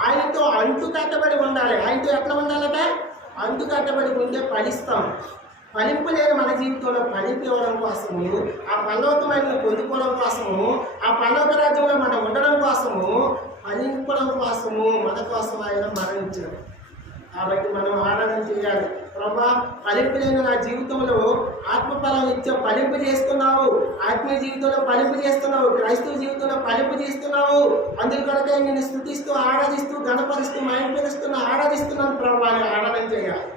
ఆయనతో అంటు కట్టబడి ఉండాలి. ఆయనతో ఎట్లా ఉండాలట? అంటు కట్టబడి ఉంటే ఫలిస్తాం. ఫలింపు లేని మన జీవితంలో ఫలింపు ఇవ్వడం కోసము, ఆ పరలోకమైన పొందుకోవడం కోసము, ఆ పరలోక రాజ్యంలో మనం ఉండడం కోసము, ఫలింపడం కోసము మన కోసం ఆయన మరణించాడు. కాబట్టి మనం ఆరాధన చేయాలి. ప్రభా, ఫలింపు లేని నా జీవితంలో ఆత్మఫలం ఇచ్చే ఫలింపు చేస్తున్నావు. ఆత్మీయ జీవితంలో ఫలింపు చేస్తున్నావు. క్రైస్తవ జీవితంలో ఫలింపు చేస్తున్నావు. అందుకొరకే నేను స్తుతిస్తూ, ఆరాధిస్తూ, గణపరుస్తూ, ఆరాధిస్తున్నాను ప్రభా అని ఆరాధన చేయాలి.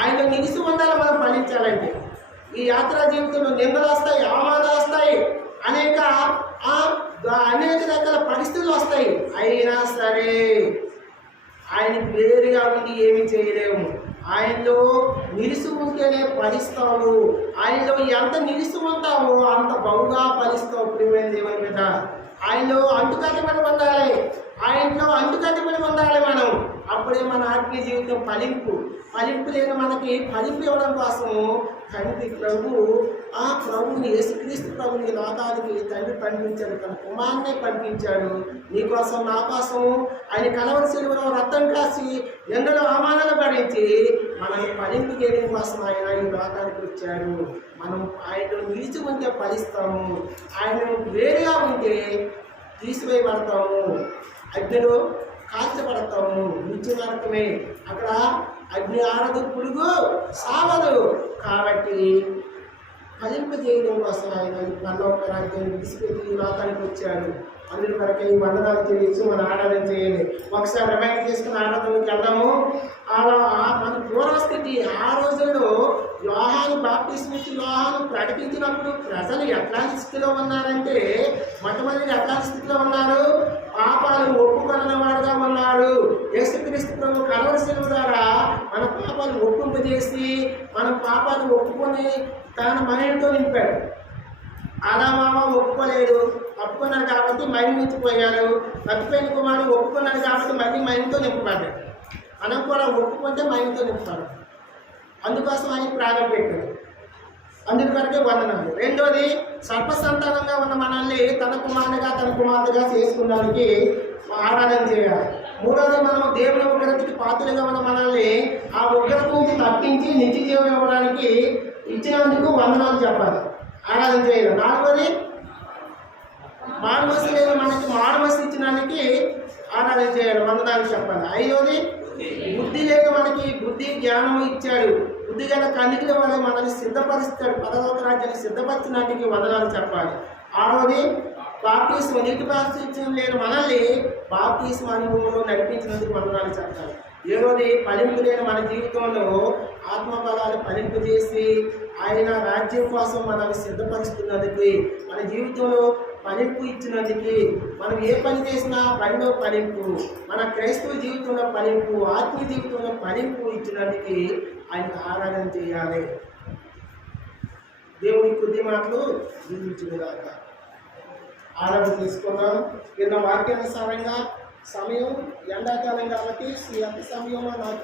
ఆయనలో నిలిచి ఉండాలి. మనం ఫలించాలంటే ఈ యాత్రా జీవితంలో నిందలు వస్తాయి, అవమానాలు వస్తాయి, అనేక రకాల పరిస్థితులు వస్తాయి. అయినా సరే ఆయనకి వేరుగా ఉండి ఏమి చేయలేము. ఆయనలో నిలిచి ఉంటేనే ఫలిస్తావు. ఆయనలో ఎంత నిలిచి ఉంటావో అంత బహుగా ఫలిస్తావు. ప్రియమైన దేవుని మీద ఆయనలో అంటుకట్టబడి ఉండాలి. ఆయనలో అంటుకట్టబడి ఉండాలి మనం. అప్పుడే మన ఆత్మీయ జీవితం ఫలింపు లేని మనకి ఫలింపు ఇవ్వడం కోసము తండ్రి ప్రభుని యేసుక్రీస్తు ప్రభుని లోకానికి తండ్రి పంపించాడు. తన కుమారునే పంపించాడు. నీకోసం, నా కోసము ఆయన కలవరి సిలువలో రక్తం కాసి ఎండలో అవమానాలు భరించి మనల్ని ఫలింపు చేయడం కోసం ఆయన ఈ లోకానికి వచ్చాడు. మనం ఆయనలో నిలిచి ఉంటే ఫలిస్తాము. ఆయన వేరుగా ఉంటే తీసివేయబడతాము, అగ్నిలో కాల్చబడతాము. నిత్య నరకమే. అక్కడ అగ్ని ఆరదు, పురుగు సావదు. కాబట్టి ఫలింపు చేయడం కోసం ఆయన పరలోక రాజ్యాన్ని విడిచిపెట్టి ఈ లోకానికి వచ్చాడు. అందరి వరకు ఈ వందనాలు తెలియచ్చు. మనం ఆరాధన చేయండి. ఒకసారి రిమైండ్ చేసుకుని ఆరాధనకి వెళ్దాము. మన పూర్వస్థితి ఆ రోజుల్లో యోహాను బాప్తిస్మం ఇచ్చి యోహాను ప్రకటించినప్పుడు ప్రజలు ఎట్లాంటి స్థితిలో ఉన్నారంటే, మొట్టమొదటి ఎట్లాంటి స్థితిలో ఉన్నారు? పాపాలు ఒప్పుకొనని వాడుగా ఉన్నాడు. యేసుక్రీస్తు ప్రభు కలవరి సిలువ ద్వారా మన పాపాలు ఒప్పింపజేసి, మన పాపాలు ఒప్పుకొని తన మహిమతో నింపాడు. ఆదామామ ఒప్పుకోలేదు, ఒప్పుకున్నాడు కాబట్టి మహిమించిపోయాడు. తప్పిపోయిన కుమారుడు ఒప్పుకున్నాడు కాబట్టి మళ్ళీ మహిమతో నింపబడ్డాడు. మనం కూడా ఒప్పుకుంటే మహిమతో నింపుతాడు. అందుకోసం ఆయన ప్రాణం పెట్టాడు. అందుకొరకే వందనాలు. రెండోది, సర్పసంతానంగా ఉన్న మనల్ని తన కుమారునిగా తన కుమార్తెగా చేసుకున్నానికి ఆరాధన చేయాలి. మూడోది, మనం దేవుని ఉగ్రతకి పాత్రలుగా ఉన్న మనల్ని ఆ ఉగ్రత నుంచి తప్పించి నిత్య జీవం ఇవ్వడానికి ఇచ్చినందుకు వందనాలు చెప్పాలి, ఆరాధన చేయాలి. నాలుగోది, మానవసి లేదు మనకి మానవసి ఇచ్చినందుకు ఆరాధన చేయాలి, వందనాలు చెప్పాలి. ఐదోది, బుద్ధి లేదు మనకి బుద్ధి జ్ఞానం ఇచ్చాడు, బుద్ధి గల కన్నికల వల్ల మనల్ని సిద్ధపరుస్తాడు, పరలోక రాజ్యాన్ని సిద్ధపరిచినందుకు వందనాలు చెప్పాలి. ఆరోది, బాప్తిస్మ నీటి బాప్తిస్మం లేని మనల్ని బాప్తిస్మ అనుభవంలో నడిపించినందుకు వందనాలు చెప్పాలి. ఏడోది, ఫలింపు లేని మన జీవితంలో ఆత్మఫలాలు ఫలింపు చేసి ఆయన రాజ్యం కోసం మనల్ని సిద్ధపరుస్తున్నందుకు, మన జీవితంలో ఫలింపు ఇచ్చినందుకు, మనం ఏ పని చేసినా పనిలో ఫలింపు, మన క్రైస్తవ జీవితంలో ఫలింపు, ఆత్మీయ జీవితంలో ఫలింపు ఇచ్చినందుకు ఆయనకు ఆరాధన చేయాలి. దేవుడి కొద్ది మాటలు జీవించుగాక. ఆరాధన తీసుకున్నాం. నిన్న వాక్యానుసారంగా సమయం ఎండాకాలం కాబట్టి ఎంత సమయమో నాకు